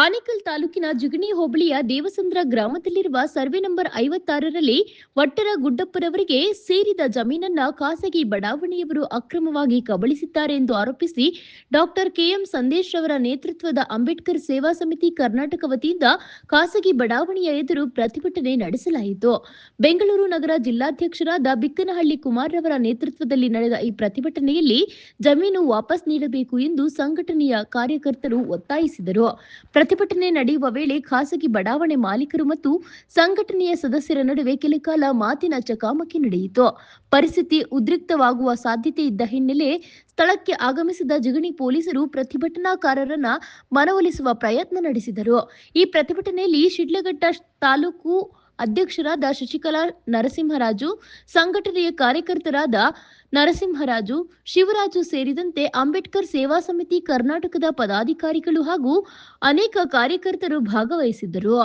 ಆನೇಕಲ್ ತಾಲೂಕಿನ ಜಿಗಣಿ ಹೋಬಳಿಯ ದೇವಸಂದ್ರ ಗ್ರಾಮದಲ್ಲಿರುವ ಸರ್ವೆ ನಂಬರ್ 56ರಲ್ಲಿ ವಟ್ಟರ ಗುಡ್ಡಪ್ಪರವರಿಗೆ ಸೇರಿದ ಜಮೀನನ್ನ ಖಾಸಗಿ ಬಡಾವಣೆಯವರು ಅಕ್ರಮವಾಗಿ ಕಬಳಿಸಿದ್ದಾರೆ ಎಂದು ಆರೋಪಿಸಿ ಡಾಕ್ಟರ್ ಕೆಎಂ ಸಂದೇಶ್ ಅವರ ನೇತೃತ್ವದ ಅಂಬೇಡ್ಕರ್ ಸೇವಾ ಸಮಿತಿ ಕರ್ನಾಟಕ ವತಿಯಿಂದ ಖಾಸಗಿ ಬಡಾವಣೆಯ ಎದುರು ಪ್ರತಿಭಟನೆ ನಡೆಸಲಾಯಿತು. ಬೆಂಗಳೂರು ನಗರ ಜಿಲ್ಲಾಧ್ಯಕ್ಷರಾದ ಬಿಕ್ಕನಹಳ್ಳಿ ಕುಮಾರ್ ರವರ ನೇತೃತ್ವದಲ್ಲಿ ನಡೆದ ಈ ಪ್ರತಿಭಟನೆಯಲ್ಲಿ ಜಮೀನು ವಾಪಸ್ ನೀಡಬೇಕು ಎಂದು ಸಂಘಟನೆಯ ಕಾರ್ಯಕರ್ತರು ಒತ್ತಾಯಿಸಿದರು. ಪ್ರತಿಭಟನೆ ನಡೆಯುವ ವೇಳೆ ಖಾಸಗಿ ಬಡಾವಣೆ ಮಾಲೀಕರು ಮತ್ತು ಸಂಘಟನೆಯ ಸದಸ್ಯರ ನಡುವೆ ಕೆಲಕಾಲ ಮಾತಿನ ಚಕಮಕಿ ನಡೆಯಿತು. ಪರಿಸ್ಥಿತಿ ಉದ್ರಿಕ್ತವಾಗುವ ಸಾಧ್ಯತೆ ಇದ್ದ ಹಿನ್ನೆಲೆ ಸ್ಥಳಕ್ಕೆ ಆಗಮಿಸಿದ ಜಿಗಣಿ ಪೊಲೀಸರು ಪ್ರತಿಭಟನಾಕಾರರನ್ನ ಮನವೊಲಿಸುವ ಪ್ರಯತ್ನ ನಡೆಸಿದರು. ಈ ಪ್ರತಿಭಟನೆಯಲ್ಲಿ ಶಿಡ್ಲಘಟ್ಟ ತಾಲೂಕು ಅಧ್ಯಕ್ಷರಾದ ಶಶಿಕಲಾ ನರಸಿಂಹರಾಜು, ಸಂಘಟನೆಯ ಕಾರ್ಯಕರ್ತರಾದ ನರಸಿಂಹರಾಜು, ಶಿವರಾಜು ಸೇರಿದಂತೆ ಅಂಬೇಡ್ಕರ್ ಸೇವಾ ಸಮಿತಿ ಕರ್ನಾಟಕದ ಪದಾಧಿಕಾರಿಗಳು ಹಾಗೂ ಅನೇಕ ಕಾರ್ಯಕರ್ತರು ಭಾಗವಹಿಸಿದ್ದರು.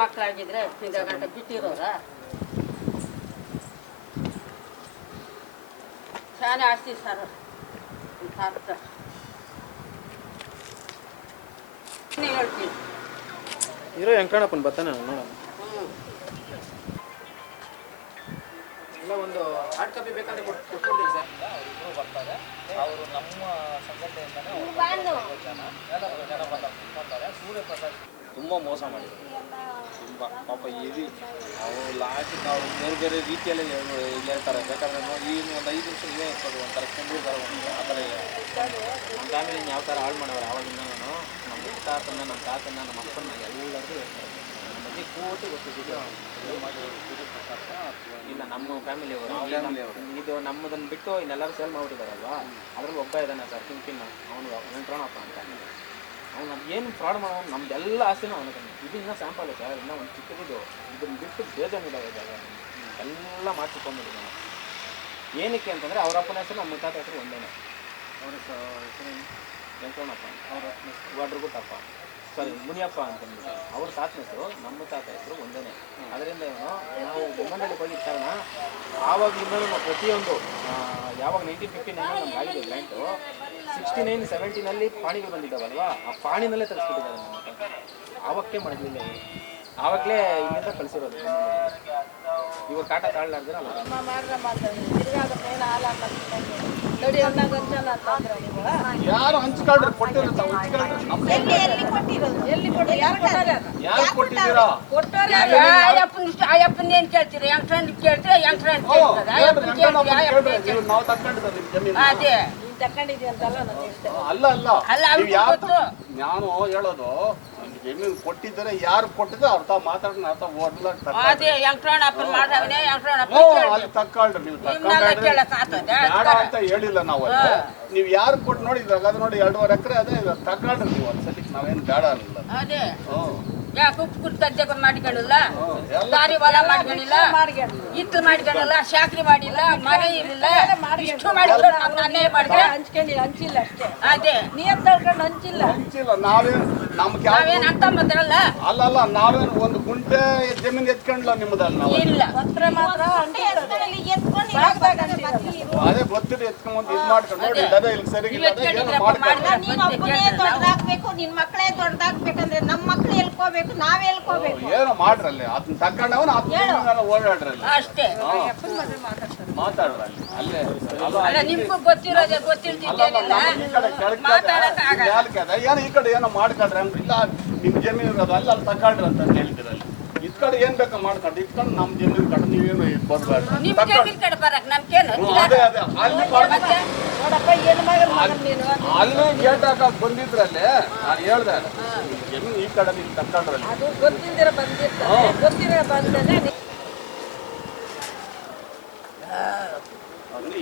ಮಕ್ಕಳಾಗಿದ್ರೆ ಈಗ ಗಂಟೆ ಬಿಟ್ಟಿರೋರ ಶಾನೆ ಆಸ್ತಿ ಸರ್ ಹೇಳ್ತೀನಿ ಇರೋ ಹೆಂಕಣಪ್ಪನ ಬರ್ತಾನೆ ನೋಡೋಣ. ಎಲ್ಲ ಒಂದು ಹಾರ್ಡ್ ಕಾಪಿ ಬೇಕಾದ್ರೆ ಕೊಟ್ಬಿಡ್ತೀನಿ ಸರ್. ಇಬ್ಬರು ಬರ್ತಾರೆ, ಅವರು ನಮ್ಮ ಸಂಘಟನೆಯಿಂದನೇ ಜನ ಬಂದಾಗ ಸೂರ್ಯಪ್ರಸಾದ್ ತುಂಬ ಮೋಸ ಮಾಡಿದರು. ತುಂಬ ಪಾಪ ಹೆವಿ ಅವರು ಲಾಸ್ಟಿಗೆ ಅವರು ಬೇರೆ ಬೇರೆ ರೀತಿಯಲ್ಲಿ ಹೇಳ್ತಾರೆ. ಬೇಕಾದ್ರೆ ಈ ಒಂದು 5 ನಿಮಿಷ ನೀವೇ ಇರ್ಬೋದು, ಒಂಥರ ಕೆಂಬು ಬರೋ ಆ ಥರ ನಮ್ಮ ಫ್ಯಾಮಿಲಿನ ಯಾವ ಥರ ಹಾಳು ಮಾಡೋರು. ಆವಾಗಿಂದ ನಾನು ನಮ್ಮ ತಾತನ, ನಮ್ಮ ತಾತನ, ನಮ್ಮ ಅಪ್ಪನ ಎಲ್ಲರಿಗೂ ನಮ್ಮ ಬಗ್ಗೆ ಕೋಟಿ ಗೊತ್ತಿದ್ದು ಇಲ್ಲ ನಮ್ಮ ಫ್ಯಾಮಿಲಿಯವರು ಇದು ನಮ್ಮದನ್ನು ಬಿಟ್ಟು ಇನ್ನೆಲ್ಲರೂ ಸೇಲ್ ಮಾಡಿಬಿಟ್ಟಿದ್ದಾರಲ್ವಾ. ಅದ್ರಲ್ಲಿ ಒಬ್ಬ ಇದ್ದಾನೆ ಸರ್ ಕಿಂಪಿನ್, ಅವನು ವೆಂಕಟರಮಣಪ್ಪ ಅಂತ. ಅವ್ನು ಏನು ಫ್ರಾಡ್ ಮಾಡೋ ನಮ್ದೆಲ್ಲ ಆಸೆನೂ ಅವನಿಗೆ. ಇದು ಇನ್ನೂ ಸ್ಯಾಂಪಲ್ ಸರ್, ಇನ್ನೂ ಒಂದು ಚಿಕ್ಕದಿದ್ದು ಇದನ್ನು ಬಿಟ್ಟು ಬೇಜಾನಿದ್ದಾವೆ ಜಾಗ ಎಲ್ಲ ಮಾಡಿಸಿಕೊಂಡಿದ್ದಾನೆ. ಏನಕ್ಕೆ ಅಂತಂದರೆ ಅವ್ರ ಅಪ್ಪನ ಹೆಸರು ನಮ್ಮ ಮುತ್ತಾತ ಹೆಸರು ಒಂದೇ. ಅವ್ರ ಹೆಸರು ವೆಂಕಟರಮಣಪ್ಪ, ಅವ್ರ ವಡ್ರಗುಟ್ಟಪ್ಪ, ಸಾರಿ ಮುನಿಯಪ್ಪ ಅಂತಂದ್ಬಿಟ್ಟು ಅವ್ರ ತಾತನ ಹೆಸರು ನಮ್ಮ ತಾತ ಹೆಸರು ಒಂದೇ. ಅದರಿಂದ ಇವನು ನಾವು ಬೊಮ್ಮನಹಳ್ಳಿ ಹೋಗಿದ್ದ ಕಾರಣ ಆವಾಗಲಿಂದಲೂ ನಾವು ಪ್ರತಿಯೊಂದು ಯಾವಾಗ 1959 ನಮ್ಗೆ ಆಗಿದೆ ಗ್ರ್ಯಾಂಟು, 69, 70ನಲ್ಲಿ ಪಾಣಿಗಳು ಬಂದಿದ್ದಾವಲ್ವಾ, ಆ ಪಾಣಿನಲ್ಲೇ ತರಿಸ್ಬಿಟ್ಟಿದ್ದಾರೆ ನಮ್ಮ ತಾತ. ಆವಕ್ಕೆ ಮಾಡಿರಲಿಲ್ಲ ಇವರು, ಆವಾಗಲೇ ಇಲ್ಲಿಂದ ಕಳಿಸಿರೋದು. ಇವ್ರ ಕಾಟ ತಾಳಲಾರ್ದ್ರೆ ಅಲ್ಲ ಯಾರು ಹಂಚ್ಕೊಳ್ರಿ, ಕೊಟ್ಟಿರೋ ಯಾರು ಕೊಟ್ಟಿದ್ದೀರಾ? ಅಯ್ಯಪ್ಪನ ಏನ್ ಕೇಳ್ತೀರಿ? ಯಂಕ್ರನ್ ಕೇಳ್ತೀರಿ, ಯಂಕ್ರನ್ ನಾವು ತಕೊಂಡಿದ್ದಾರೆ ನಿಮ್ ಜಮೀನು. ಅದೇ ಅಲ್ಲ ಅಲ್ಲ ನೀವು ಯಾರು, ನಾನು ಹೇಳೋದು ಜಮೀನು ಕೊಟ್ಟಿದ್ದಾರೆ, ಯಾರು ಕೊಟ್ಟಿದ್ರೆ ಅರ್ಥ ಮಾತಾಡೋಣ, ಅರ್ಥ ಅದೇ ಯಂಕ್ರಣ್ಣಪ್ಪನ ಮಾಡ್ದವನೇ ಯಂಕ್ರಣ್ಣಪ್ಪ ಅಲ್ಲಿ ತಕ್ಕೊಳ್ರಿ. ನೀವು ಬೇಡ ಅಂತ ಹೇಳಿಲ್ಲ ನಾವು. ನೀವು ಯಾರು ಕೊಟ್ಟು ನೋಡಿದ್ರಾಗ ಅದು ನೋಡಿ 2.5 ಎಕರೆ ಅದೇ ತಕ್ಕೊಳ್ರಿ ನೀವು ಒಂದ್ಸತಿ, ನಾವೇನು ಬೇಡ ಅನ್ನಲ್ಲ. ಅದೇ ಯಾಕೆ ಉಪ್ಪು ಕುಟ್ಟು ತಜ್ಜೆಗಳು ಮಾಡ್ಕೊಳ್ಳಿಲ್ಲ, ದಾರಿ ಹೊಲ ಮಾಡ್ಕೊಂಡಿಲ್ಲ, ಇತ್ತು ಮಾಡ್ಕೊಳ್ಳಲ್ಲ, ಶಾಕ್ರಿ ಮಾಡಿಲ್ಲ, ಮನೆ ಇರಲಿಲ್ಲ, ಇಷ್ಟು ಮಾಡಿದ್ರು ನಮ್ಮ ಅನ್ಯಾಯ ಮಾಡಿದ್ರೆ ಹಂಚಿಲ್ಲ ಅಷ್ಟೇ. ಅದೇ ನೀರ್ ತಳ್ಕೊಂಡು ಹಂಚಿಲ್ಲ ನಾವೇನು ನಮ್ಗೆ ನಾವೇನು ಅಂತ ಮಾತ್ರಲ್ಲ. ಅಲ್ಲಲ್ಲ ನಾವೇನು ಒಂದು ಗುಂಟೆ ಜಮೀನು ಎತ್ಕೊಂಡ್ಲ ನಿಮ್ಮದಲ್ಲ ನಾವು. ಇಲ್ಲ ಅದೇ ಗೊತ್ತಿದೆ ಎತ್ಕೊಂಡ್ ಇದು ಮಾಡ್ಕೊಂಡು ನೋಡಿ ಅದೇ ಇಲ್ಲಿ ಸರಿಗಿಲ್ಲ ಏನು ಮಾಡ್ಕೊಂಡು ನಿನ್ ಮಕ್ಕಳೇ ದೊಡ್ಡದಾಗ್ಬೇಕಂದ್ರೆ ನಮ್ಮ ಮಕ್ಳು ಎಲ್ಕೋಬೇಕು, ನಾವೇ ಎಲ್ಕೋಬೇಕು. ಏನೋ ಮಾಡ್ರಲ್ಲಿ ಅದನ್ನ ತಕೊಂಡವನ ಅದನ್ನ ಓಡಾಡ್ರಲ್ಲಿ ಅಷ್ಟೇ. ಮಾತಾಡ್ರಲ್ಲಿ ಅಲ್ಲೇ ಅಲ್ಲ ನಿಮ್ಗೂ ಗೊತ್ತಿರೋದೇ ಗೊತ್ತಿಲ್ದಿದ್ದೇನಿಲ್ಲ ಏನೋ ಈ ಕಡೆ ಏನೋ ಮಾಡ್ಕೊಂಡ್ರೆ ಅಂದ್ರೆ ಇಲ್ಲ ನಿಮ್ ಜಮೀನು ಇರೋದು ಅಲ್ಲಿ ಅಲ್ಲಿ ತಕೊಂಡ್ರಿ ಅಂತ ಹೇಳ್ತಿರಲ್ಲಿ. ಇದ್ ಕಡೆ ಏನ್ ಬೇಕಾ ಮಾಡ್ಕೊಂಡು ಇಟ್ಕೊಂಡು ನಮ್ ಜಮೀನು ಕಡೆ ನೀವೇನು ಬರ್ಬಾರ್ದು. ನಿಮ್ ಜಮೀನ್ ಕಡೆ ಬರಕ್ ನಮ್ಗೇನು ಅದೇ ಅದೇ ಅಲ್ಲಿ ಅಲ್ಲಿ ಗೇಟ್ ಹಾಕಕ್ ಬಂದಿದ್ರಲ್ಲಿ ನಾನು ಹೇಳ್ದೆ ಜಮೀನು ಈ ಕಡೆ ನೀವು ತಕೊಂಡ್ರಲ್ಲಿ ಅದು ಗೊತ್ತಿಲ್ದಿರ ಬಂದಿರ್ತಾರೆ, ಗೊತ್ತಿರೋ ಬಂದ್ರೆ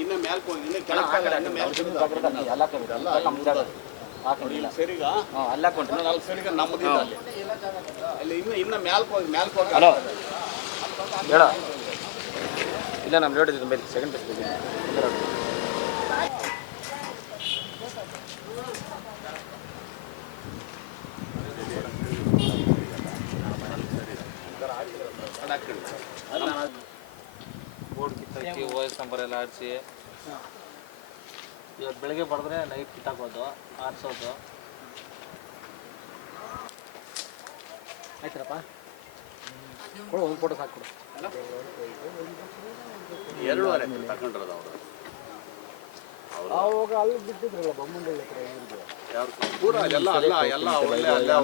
ಇನ್ನ ಮ್ಯಾಲ್ಕ್ ಹೋಗಿ ಇನ್ನ ಕೆಳಗೆ ಸರಿಗ ಅಲ್ಲ ಕೊಂಡ್ರೆ ಅಲ್ಲಿ ಸರಿಗ ನಮ್ಮದಿಲ್ಲ ಅಲ್ಲಿ ಅಲ್ಲಿ ಇನ್ನ ಮ್ಯಾಲ್ಕ್ ಹೋಗಿ ಹಲೋ ಬೇಡ ಇಲ್ಲ ನಮ್ಮ ಲೇಟ್ ಇದೆ ಸೆಕೆಂಡ್ ಬೋರ್ಡ್ ಕಿತ್ತಾಕಿ ಓಎಸ್ ನಂಬರ್ ಎಲ್ಲ ಆಡಿಸಿ ಇವತ್ತು ಬೆಳಗ್ಗೆ ಬಡಿದ್ರೆ ನೈಟ್ ಕಿತ್ತಾಕೋದು ಆರಿಸೋದು. ಆಯ್ತರಪ್ಪ ಕೊಡು, ಒಂದು ಫೋಟೋ ಸಾಕು ಕೊಡು. 2.5 ಎಕರೆ ತಗೊಂಡ್ರದ ಅವರು ಅವಾಗ ಅಲ್ಲಿ ಬಿಟ್ಟಿದ್ರಲ್ಲ ಬೊಮ್ಮನಹಳ್ಳಿ ಹತ್ರ ಪೂರ ಎಲ್ಲ ಅಲ್ಲ ಎಲ್ಲ ಒಳ್ಳೆ ಅಲ್ಲೇ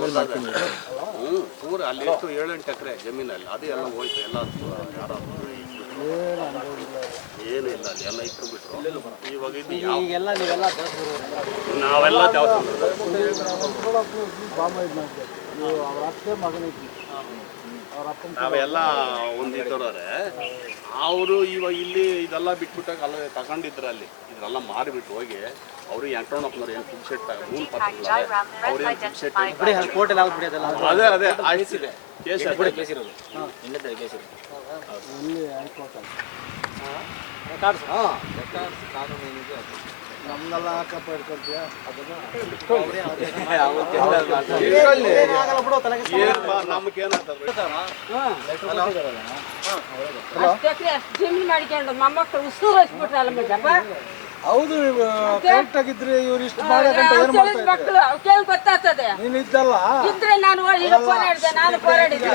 ಪೂರ ಅಲ್ಲಿ ಎಷ್ಟು 7-8 ಎಕರೆ ಜಮೀನಲ್ಲಿ ಅದು ಎಲ್ಲ ಹೋಯ್ತು. ಎಲ್ಲ ಯಾರು ಏನಿಲ್ಲ ಅಲ್ಲಿ ಎಲ್ಲ ಇಟ್ಕೊಂಡ್ಬಿಟ್ರು. ಇವಾಗ ಇದು ಈಗೆಲ್ಲ ನೀವೆಲ್ಲ ನಾವೆಲ್ಲ ನಾವೆಲ್ಲ ಒಂದಿದ್ದವ್ರೆ ಅವರು ಇವಾಗ ಇಲ್ಲಿ ಇದೆಲ್ಲ ಬಿಟ್ಬಿಟ್ಟಾಗ ಅಲ್ಲ ತಗೊಂಡಿದ್ರು ಅಲ್ಲಿ ಇದೆಲ್ಲ ಮಾರಿಬಿಟ್ಟು ಹೋಗಿ ಅವರು ಎಂಟಣ್ಣಪ್ಪನವ್ರು ಏನು ಫುಲ್ ಸೆಟ್ ಮೂಲ ಪತ್ರ ಅವ್ರೇನು ಫುಲ್ ಸೆಟ್ ಕೋರ್ಟಲ್ಲಿ ಆಗುತ್ತೆ ಬಿಡಿ ಅದೆಲ್ಲ. ಅದೇ ಅದೇ ಆಯ್ತಿದೆ ಕೇಸ್ ಕೇಸ್ ಇರೋದು ಇನ್ನದೇ ಕೇಸ್ ಇರೋದು ಕಾನೂನು ಏನಿದೆ ಅದು ನಮ್ನೆಲ್ಲ ಹಾಕಪ್ಪ ಇಟ್ಕೊಳ್ತೀಯ ಜಮೀನ್ ಮಾಡಿಕೊಂಡು ಮೊಮ್ಮಕ್ಕಳು ಉಸಿರು ಹಚ್ಬಿಟ್ರಲ್ಲ ಮೇಡಪ್ಪ. ಹೌದು ಕರೆಕ್ಟ್ ಆಗಿದ್ರೆ ಇವ್ರು ಇಷ್ಟು ಮಾಡಕಂತ ಏನು ಮಾಡ್ತಾ ಮಕ್ಕಳು ಕೇಳಿ ಗೊತ್ತಾಗ್ತದೆ. ನೀನು ಇದ್ದಲ್ಲ ಇದ್ರೆ ನಾನು ಹೋರಾಡಿದೆ, ನಾನು ಹೋರಾಡಿದ್ದೆ.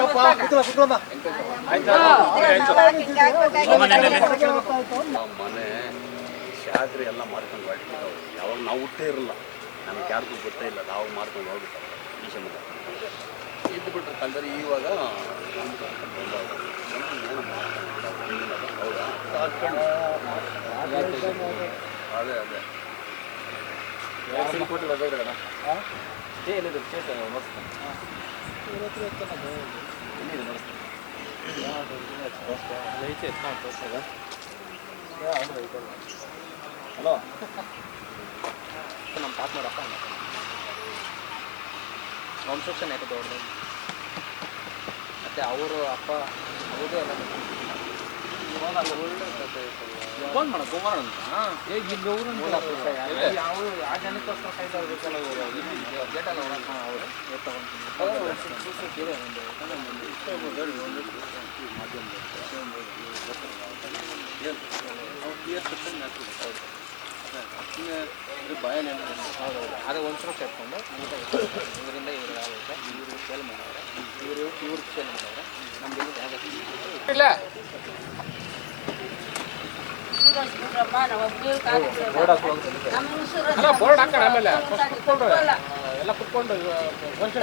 ಮನೆ ಶಾಸ್ತ್ರಿ ಎಲ್ಲ ಮಾಡ್ಕೊಂಡು ಹೊರಟಿದ್ದವು. ಯಾವಾಗ ನಾವು ಹುಟ್ಟೇ ಇರಲ್ಲ, ನಮ್ಗೆ ಯಾರಿಗೂ ಗೊತ್ತೇ ಇಲ್ಲ, ನಾವು ಮಾಡ್ಕೊಂಡು ಹೋಗ್ಬಿಟ್ಟವು ಈ ಸಮಯ ಇದ್ದು ಬಿಟ್ರೆ ಕಲ್ದರೆ ಇವಾಗ ಅದೇ ಅದೇ ಹಲೋ ನಮ್ಮ ತಾತನವರಪ್ಪ ವಂಶೋಕ್ಷಣ ಯಾಕೆ ದೊಡ್ಡದು ಮತ್ತು ಅವರು ಅಪ್ಪ ಅವ್ರದ್ದು ಎಲ್ಲ ಒಳ್ಳೆ ಕಥೆ ಫೋನ್ ಮಾಡ ಕುಮಾರ ಅಂತ ಯಾವ ಆ ಜನಕ್ಕೋಸ್ಕರ ಕಾಯ್ತಾ ಇರ್ಬೇಕಲ್ಲ ಇಲ್ಲಿ ಗೇಟಲ್ಲ ಅದೇ ಒಂದ್ಸಲ ಸೇರ್ಕೊಂಡು ಇದರಿಂದ ಇವರು ಆಗುತ್ತೆ ಇವರು ಸೇಲ್ ಮಾಡವ್ರೆ ಇವ್ರು ಸೇಲ್ ಮಾಡವ್ರೆ ನಮ್ಗೆ ಇಲ್ಲ ಅಲ್ಲ ಬೋರ್ಡ್ ಹಾಕೋಣ ಆಮೇಲೆ ಕುತ್ಕೊಂಡು ಎಲ್ಲ ಕುತ್ಕೊಂಡು ಒಂದು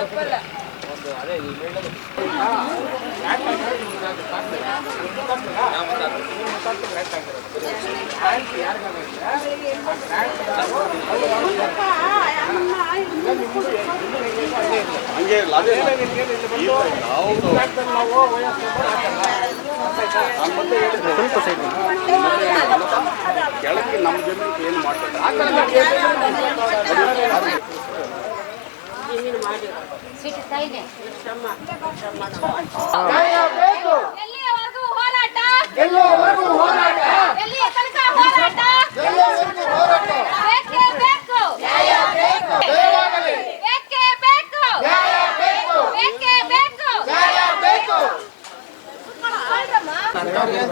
ಅದೇ ಹಂಗೆ ಇಲ್ಲ ಅದೇ ಯಾವುದು ಸ್ವಲ್ಪ ಸೈಡ್ ಕೆಳಗೆ ನಮ್ಮ ಜಮೀನಿಗೆ ಏನು ಮಾಡ್ತಾರೆ ಎಲ್ಲಿಯವರೆಗೂ ಹೋರಾಟ ಎಲ್ಲಿಯ ತನಕ ಹೋರಾಟ ಬೇಕೇ ಬೇಕು ಬೇಕೇ ಬೇಕು ಬೇಕೇ ಬೇಕು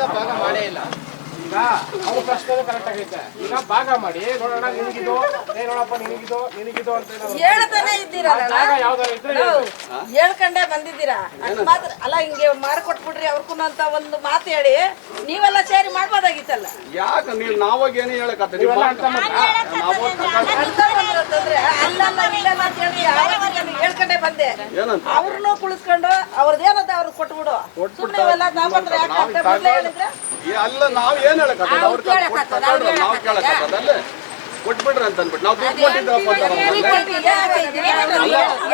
ಭಾಗ ಮಾಡೇ ಇಲ್ಲ ಈಗ ಅವ್ರ ಪ್ರಶ್ನೆ ಕರೆಕ್ಟ್ ಆಗೈತೆ ಈಗ ಭಾಗ ಮಾಡಿ ನೋಡೋಣ ನಿನಗಿದು ನೋಡಪ್ಪ ನಿನಗಿದು ಅಂತ ಹೇಳ್ತಾನೆ ಇದ್ದೀರಲ್ಲ ಜಾಗ ಯಾವ್ದಾರು ಇದ್ರೆ ಹೇಳ್ಕೊಂಡೇ ಬಂದಿದ್ದೀರಾ ಅಷ್ಟ್ ಮಾತ್ರ ಅಲ್ಲ ಹಿಂಗೆ ಮಾರ್ಕೊಟ್ಬಿಡ್ರಿ ಅವ್ರಿಗೂ ಅಂತ ಒಂದು ಮಾತು ಹೇಳಿ ನೀವೆಲ್ಲ ಸೇರಿ ಮಾಡ್ಬೋದಾಗಿತ್ತಲ್ಲ ಯಾಕೆ ನೀವು ನಾವಾಗ ಏನು ಹೇಳಕತ್ತ ನೀವು ಅಂತಂದ್ರೆ ಅಲ್ಲಲ್ಲ ಇಲ್ಲಲ್ಲ ಅಂತ ಹೇಳಿ ಹೇಳ್ಕೊಂಡೇ ಬಂದೆ ಏನಂತ ಅವ್ರನ್ನೂ ಕುಳಿಸ್ಕೊಂಡು ಅವ್ರದ್ದೇನದ ಅವ್ರಿಗೆ ಕೊಟ್ಬಿಡು ಸುಮ್ಮನೆ ನಾವ್ ಮಾತ್ರ ಯಾಕೆ ಮೊದ್ಲೇ ಹೇಳಿದ್ರೆ ಅಲ್ಲ ನಾವ್ ಏನ್ ಹೇಳಕತ್ತ ಅವ್ರು ನಾವು ಕೇಳಕತ್ತದ ಅಲ್ಲೇ ಕೊಟ್ಬಿಡ್ರಿ ಅಂತ ಅಂದ್ಬಿಟ್ಟು ನಾವು ದುಡ್ಡು ಕೊಟ್ಟಿದ್ದಪ್ಪ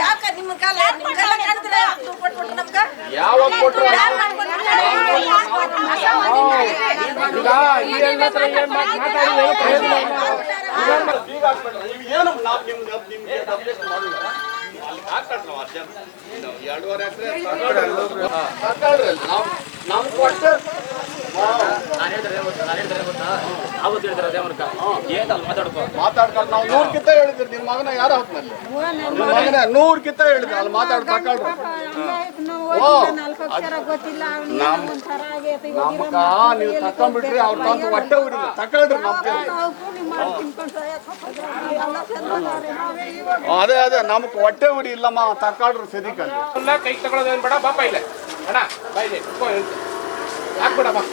ಯಾಕೆ ನಿಮ್ಮ ಕಾಲ ಕಾಣ್ತೀರ ದುಡ್ಡು ಕೊಟ್ಬಿಟ್ಟು ನಮ್ಗ ಯಾವಾಗ ಕೊಟ್ರು ಈಗ ಈ ಎಲ್ಲ ಹತ್ರ ಏನ್ ಮಾತಾಡಿ ಏನು ನಾವು ನಿಮ್ಗೆ ಅಪ್ಡೇಟ್ ಮಾಡಿಲ್ಲ ಅಲ್ಲಿ ಹಾಕಟ್ಲ ಅರ್ಜೆಂಟ್ 2.5 ಎಕರೆ ತಗೊಳ್ರಿ ನಾವು ನಮ್ಗೆ ಕೊಟ್ಟು ಮಾತಾಡ್ಕೊಂಡು ನಾವು 100 ಕಿತ್ತ ಹೇಳಿದ್ರಿ ನಿಮ್ಮ ಮಗನ ಯಾರ ಹೊತ್ನಲ್ಲಿ ನಿಮ್ಮ ಮಗನ 100 ಕಿತ್ತ ಹೇಳಿದ್ರು ಅಲ್ಲಿ ಮಾತಾಡ್ ತಗೊಳ್ರಿ ನಮ್ಗ ನೀವು ತಕೊಂಡ್ಬಿಟ್ರಿ ಅವ್ರ ತಂದು ಹೊಟ್ಟೆ ಉರಿಲ್ಲ ತಗೊಳ್ರಿ ಅದೇ ನಮ್ಗೆ ಹೊಟ್ಟೆ ಉರಿ ಇಲ್ಲಮ್ಮ ತಕೊಳ್ರಿ ಸರಿಕಲ್ಲಿ ಕೈ ತಗೊಳ್ಳೋದೇನು ಬೇಡ ಬಾಪ ಇಲ್ಲ ಅಣ್ಣ ಬಾಯಿದೆ ಹಾಕ್ಬಿಡ ಬಾ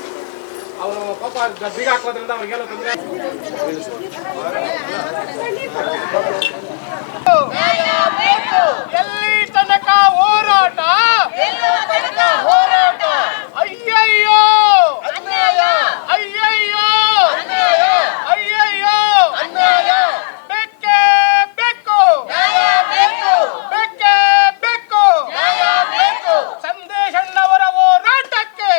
ಅವರು ಪಾಪ ಬೀಗ ಹಾಕೋದ್ರಿಂದ ಅವ್ರಿಗೆಲ್ಲ ತೊಂದರೆ ಎಲ್ಲಿ ತನಕ ಹೋರಾಟ ಅಯ್ಯಯ್ಯೋ ಅಯ್ಯಯ್ಯೋ ಅಯ್ಯಯ್ಯೋ ಬೇಕೇ ಬೇಕು ಬೇಕೇ ಬೇಕು ಸಂದೇಶಣ್ಣವರ ಹೋರಾಟಕ್ಕೆ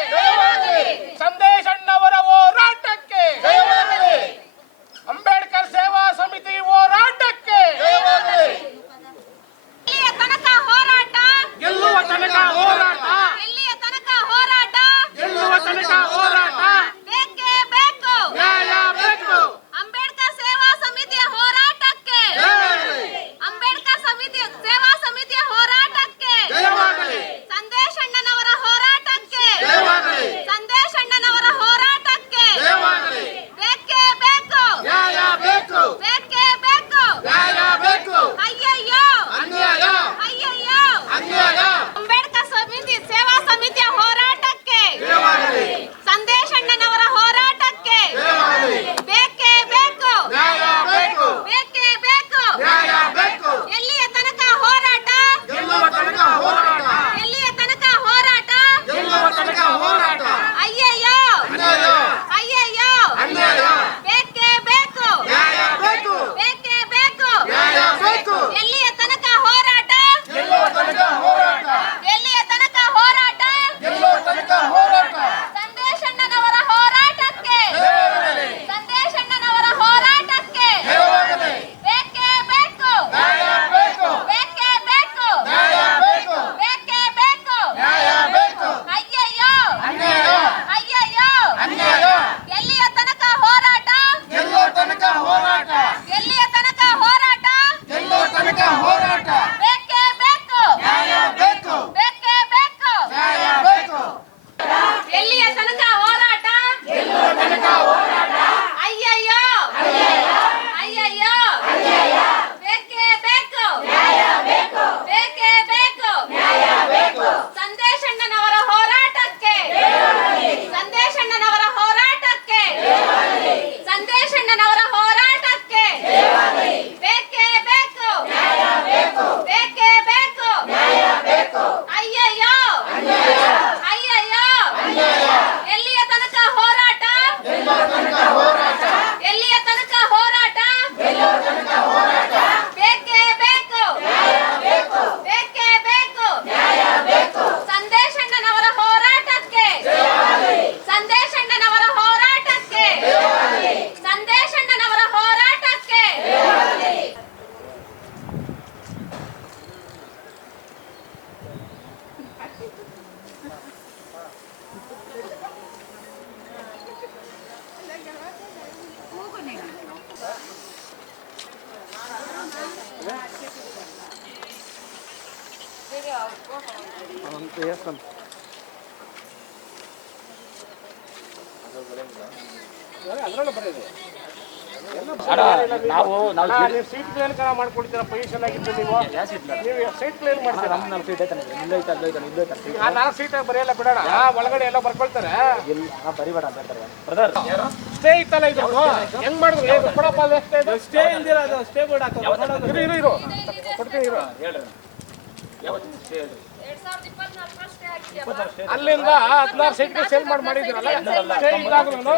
ಸಂದೇಶಣ್ಣವರ ಹೋರಾಟಕ್ಕೆ ಅಂಬೇಡ್ಕರ್ ಸೇವಾ ಸಮಿತಿ ಹೋರಾಟಕ್ಕೆ ಎಲ್ಲಿಯ ತನಕ ಅದರಲ್ಲೂ ಬರೀದೆ ನಾವು ಸೀಟ್ ಕ್ಲೀನ್ ಮಾಡ್ಕೊಡ್ತೀರಾ ಪೊಸಿಷನ್ ಆಗಿದ್ದು ನೀವು ಸೀಟ್ ಕ್ಲೀನ್ ಮಾಡ್ತೀರಾ ನಮ್ಮ ಸೀಟ್ ಐತಾನೆ ಇಲ್ಲೈತೆ ಅಲ್ಲೈತಾನೆ ಆ 4 ಸೀಟ್ ಬರೆಯಲ್ಲ ಬಿಡೋಣ ಒಳಗಡೆ ಎಲ್ಲ ಬರ್ಕೊಳ್ತಾರೆ ಬರಿಬೇಡ ಅಂತ ಹೇಳ್ತಾರೆ ಬ್ರದರ್ ಸ್ಟೇ ಇತ್ತಲ್ಲ ಇದು ಹೆಂಗ್ ಮಾಡಿದ್ರು ಕೊಡಪ್ಪ ಅಲ್ಲಿ ಸ್ಟೇ ಇಲ್ದಿರ ಅದು ಸ್ಟೇ ಬೋರ್ಡ್ ಹಾಕೋದು ಇರು ಕೊಡ್ತೀನಿ ಇರು ಹೇಳ್ರಿ ಯಾವತ್ತು ಸ್ಟೇ ಹೇಳ್ರಿ ಅಲ್ಲಿಂದ 16 ಸೀಟ್ಗಳು ಸೇಲ್ ಮಾಡಿದ್ರಲ್ಲ ಸ್ಟೇ ಇದ್ದಾಗ್ಲೂ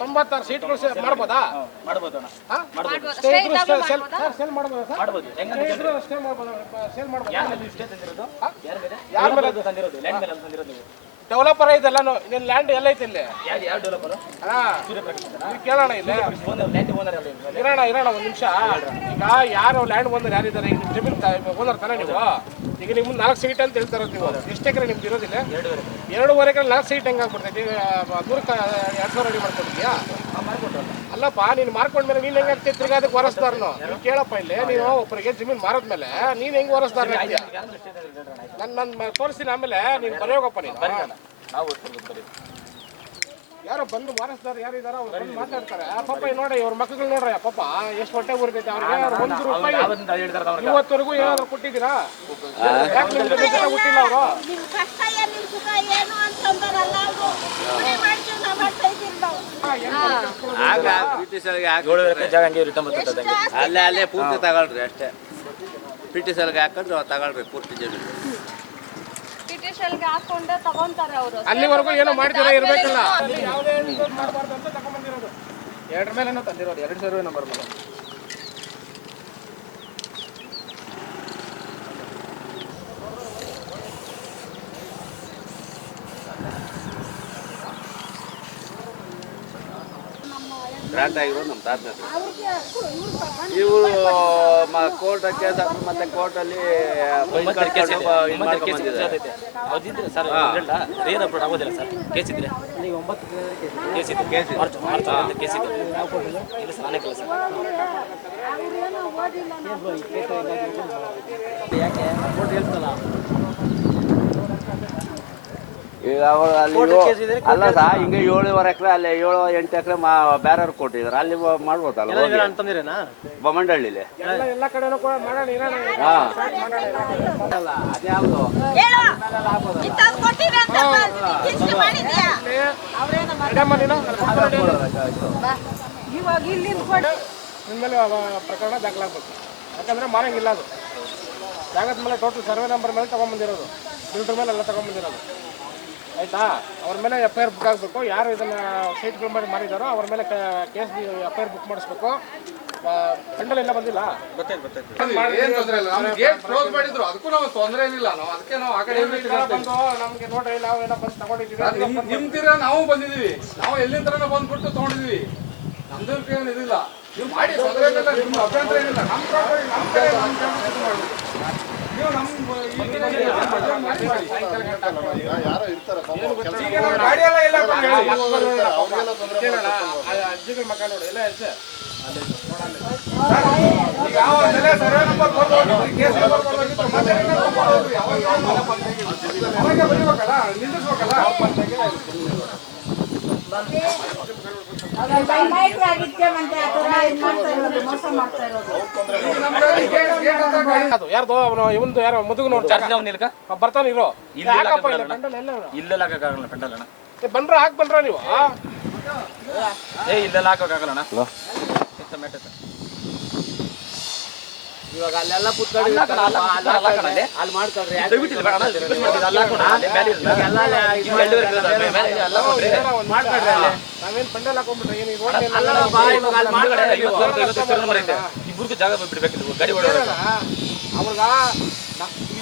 96 ಸೀಟ್ಗಳು ಮಾಡ್ಬೋದಾ ಮಾಡ್ಬೋದು ಅಣ್ಣ ಸ್ಟೇ ಇದ್ರು ಸೇಲ್ ಮಾಡ್ಬೋದಾ ಸರ್ ಮಾಡ್ಬೋದು ಹೆಂಗಂತ ಇದ್ರು ಸ್ಟೇ ಮಾಡ್ಬೋದಾ ಸೇಲ್ ಮಾಡ್ಬೋದಾ ಯಾರ ಮೇಲೆ ಇಷ್ಟೇ ತಂದಿರೋದು ಯಾರ ಮೇಲೆ ತಂದಿರೋದು ಲ್ಯಾಂಡ್ ಮೇಲೆ ತಂದಿರೋದು ನೀವು ಡೆವಲಪರ್ ಐತಲ್ಲ ನಿನ್ ಲ್ಯಾಂಡ್ ಎಲ್ಲ ಐತಿ ಇಲ್ಲಿ ಯಾವ ಡೆವಲಪರ್ ಹಾ ಕೇಳೋಣ ಇಲ್ಲಿ ಲ್ಯಾಂಡ್ ಓನರ್ ಅಲ್ಲ ಇರೋಣ ಒಂದ್ ನಿಮಿಷ ಈಗ ಯಾರು ಲ್ಯಾಂಡ್ ಓನರ್ ಯಾರಿದ್ದಾರೆ ಈಗ ಜಮೀನ್ ಓನರ್ ತಾನೆ ನೀವು ಈಗ ನಿಮ್ಗೆ 4 ಸೀಟ್ ಅಂತ ಹೇಳ್ತಾರ ನೀವು ಎಷ್ಟು ಎಕರೆ ನಿಮ್ದು ಇರೋದಿಲ್ಲ 2.5 ಎಕರೆ 4 ಸೀಟ್ ಹೆಂಗ್ ಆಗ್ಬಿಡ್ತೈತಿ ದೂರಕ್ಕೆ 2,000 ಅಡಿ ಮಾಡ್ಕೊಡ್ತೀಯಾ ಅಲ್ಲಪ್ಪ ನೀನು ಮಾರ್ಕೊಂಡ್ಮೇಲೆ ನೀನ್ ಹೆಂಗ್ ಆಗ್ತೈತಿ ತಿರ್ಗಾ ಅದಕ್ಕೆ ವರಸ್ದಾರನು ನೀವು ಕೇಳಪ್ಪ ಇಲ್ಲಿ ನೀವು ಒಬ್ಬರಿಗೆ ಜಮೀನ್ ಮಾರದ್ಮೇಲೆ ನೀನ್ ಹೆಂಗ್ ವರಸ್ದಾರ ನನ್ನ ತೋರಿಸ್ತೀನಿ ಆಮೇಲೆ ನೀನು ಬರೆಯೋಗಪ್ಪ ನೀನು ನಾವು ಯಾರೋ ಬಂದು ವಾರಸ್ದಾರ ಯಾರಿದಾರ ಅವ್ರು ಬಂದು ಮಾತಾಡ್ತಾರೆ ಪಾಪ ನೋಡಿ ಇವ್ರ ಮಕ್ಕಳು ನೋಡ್ರಿ ಪಾಪ ಎಷ್ಟು ಹೊಟ್ಟೆ ಉರಿತೈತೆ ಅವ್ರಿಗೆ ₹1 ಇವತ್ತವರೆಗೂ ಏನಾದ್ರು ಕೊಟ್ಟಿದ್ದೀರಾ ಯಾಕೆ ನಿಮ್ಗೆ ಹುಟ್ಟಿಲ್ಲ ಅವರು ನಿಮ್ ಕಷ್ಟ ಏನು ನಿಮ್ ಸುಖ ಏನು ಅಂತಂದಾರಲ್ಲ ಅವರು ಮಾಡ್ತೀವಿ ನಾವು ಮಾಡ್ತಾ ಇದ್ದೀವಿ ನಾವು ಆಗ ಬ್ರಿಟಿಷರ್ಗೆ 7 ಎಕರೆ ಜಾಗ ಹಂಗೆ ರಿಟರ್ನ್ ಬರ್ತದೆ ಅಲ್ಲೇ ಪೂರ್ತಿ ತಗೊಳ್ರಿ ಅಷ್ಟೇ ಬ್ರಿಟಿಷರ್ಗೆ ಹಾಕೊಂಡ್ರೆ ತಗೊಳ್ರಿ ಪೂರ್ತಿ ಜಮೀನು ಪಿಟಿಷನ್ಗೆ ಹಾಕೊಂಡೆ ತಗೊಂತಾರೆ ಅವರು ಅಲ್ಲಿವರೆಗೂ ಏನೋ ಮಾಡ್ತೀರಾ ಇರ್ಬೇಕಲ್ಲ ಯಾವುದೇ ಮಾಡಬಾರ್ದು ಅಂತ ತಗೊಂಡ್ಬಂದಿರೋದು 2 ಮೇಲೆ ತಂದಿರೋದು 2 ಸರ್ವೆ ನಂಬರ್ ಮೇಲೆ ಗ್ರಾಂಟ್ ಆಗಿರೋ ನಮ್ಮ ತಾತ ಇವರು ಕೋರ್ಟ್ ಕೇಸ್ ಹಾಕಿ ಮತ್ತೆ ಕೋರ್ಟಲ್ಲಿ ಅದಿದ್ರೆ ಸರ್ ರೇರ್ ಅಪ್ಲೋಡ್ ಆಗೋದಿಲ್ಲ ಸರ್ ಕೇಸ್ ಇದ್ರೆ ಈಗ 9 ಕೇಸ್ ಇದೆ ಮಾರ್ಚ್ ಕೇಸ್ ಇದೆ ಇಲ್ಲ ಸರ್ ನಾನೇ ಕೆಲಸ ಯಾಕೆ ಕೋರ್ಟ್ ಹೇಳ್ತಲ್ಲ ಈಗ ಅವರು ಅಲ್ಲಿ ಅಲ್ಲ ಸಾ ಹಿಂಗೆ 7.5 ಎಕರೆ ಅಲ್ಲಿ 7-8 ಎಕರೆ ಬೇರೆಯವ್ರು ಕೊಟ್ಟಿದ್ದಾರೆ ಅಲ್ಲಿ ಮಾಡ್ಬೋದಲ್ಲ ಅಂತಂದಿರೇನಾ ಬೊಮ್ಮಂಡಳ್ಳಿಲಿ ಎಲ್ಲ ಕಡೆನೂ ಕೂಡ ಮಾಡೋಣ ಇರೋಣ ಅದ್ಯಾವುದು ಹೇಳು ಇಂಥದ್ದು ಕೊಟ್ಟಿರಿ ಅಂತ ಇಷ್ಟು ಮಾಡಿದ್ಯಾ ಇವಾಗ ಇಲ್ಲಿ ನಿಂತ್ಕೊಂಡು ನಿಮ್ಮ ಮೇಲೆ ಪ್ರಕರಣ ದಾಖಲಾಗಬೇಕು ಯಾಕಂದ್ರೆ ಮಾರಂಗಿಲ್ಲ ಅದು ಜಾಗದ ಮೇಲೆ ಟೋಟಲ್ ಸರ್ವೆ ನಂಬರ್ ಮೇಲೆ ತಗೊಂಡ್ಬಂದಿರೋದು ಫಿಲ್ಟರ್ ಮೇಲೆ ಎಲ್ಲ ತಗೊಂಡ್ಬಂದಿರೋದು ಆಯ್ತಾ ಅವ್ರ ಮೇಲೆ FIR ಬುಕ್ ಆಗಬೇಕು ಯಾರು ಇದನ್ನ ಸೈಟ್ಗಳು ಮಾಡಿ ಮಾರಿದಾರೋ ಅವ್ರ ಮೇಲೆ ಕೇಸ್ FIR ಬುಕ್ ಮಾಡಿಸ್ಬೇಕು ಪೆಂಡಲ್ ಎಲ್ಲ ಬಂದಿಲ್ಲ ಬಂದು ನಮ್ಗೆ ನೋಡ್ರಿ ನಾವು ಏನೋ ಬಂದು ತಗೊಂಡಿದ್ದೀವಿ ನಿಮ್ದಿರ ನಾವು ಬಂದಿದೀವಿ ನಾವು ಎಲ್ಲಿಂದ ಬಂದ್ಬಿಟ್ಟು ತಗೊಂಡಿದ್ವಿ ನಮ್ದು ಇದಿಲ್ಲ ನೀವು ಮಾಡಿ ತೊಂದರೆ ಇಲ್ಲ ನಿಮ್ಮ ಅಭ್ಯಂತರ ಏನಿಲ್ಲ ನಮ್ಮ ಪ್ರಾಪರ್ಟಿ ನಮ್ಮ ಕಡೆ ನೀವು ಗಾಡಿ ಎಲ್ಲ ಇಲ್ಲ ಅಜ್ಜಿಗಳ ಮಕ್ಕ ನೋಡಿ ಎಲ್ಲ ಹೆಸೆ ಈಗ ಸರ್ವೆ ನಂಬರ್ ಅವಾಗ ಬರೀಬೇಕಲ್ಲ ನಿಲ್ಲಿಸ್ಬೇಕಲ್ಲ ಯಾರ್ದು ಅವನು ಇವಂದು ಯಾರೋ ಮದುವೆ ನೋಡಿ ಬರ್ತಾನೆ ಇರೋ ಇಲ್ಲೆಲ್ಲ ಹಾಕಕ್ಕಾಗಲ್ಲ ಪೆಂಡಲ್ ಅಣ್ಣ ಬಂದ್ರ ಹಾಕ್ ಬಂದ್ರ ನೀವು ಇಲ್ಲೆಲ್ಲ ಹಾಕೋಕ್ಕಾಗಲ್ಲ ಅಣ್ಣ ಇವಾಗ ಅಲ್ಲೆಲ್ಲ ಕುತ್ಕೊಂಡು ಅಲ್ಲಿ ಮಾಡ್ಕೊಳ್ರಿ ನಾವೇನ್ ಪೆಂಡಲ್ ಹಾಕೊಂಡ್ಬಿಟ್ರೆ ಏನು ಇಬ್ಬರಿಗೂ ಜಾಗ ಬಿಡ್ಬೇಕಿಲ್ಲ ಗಾಡಿ ಅವ್ರಗ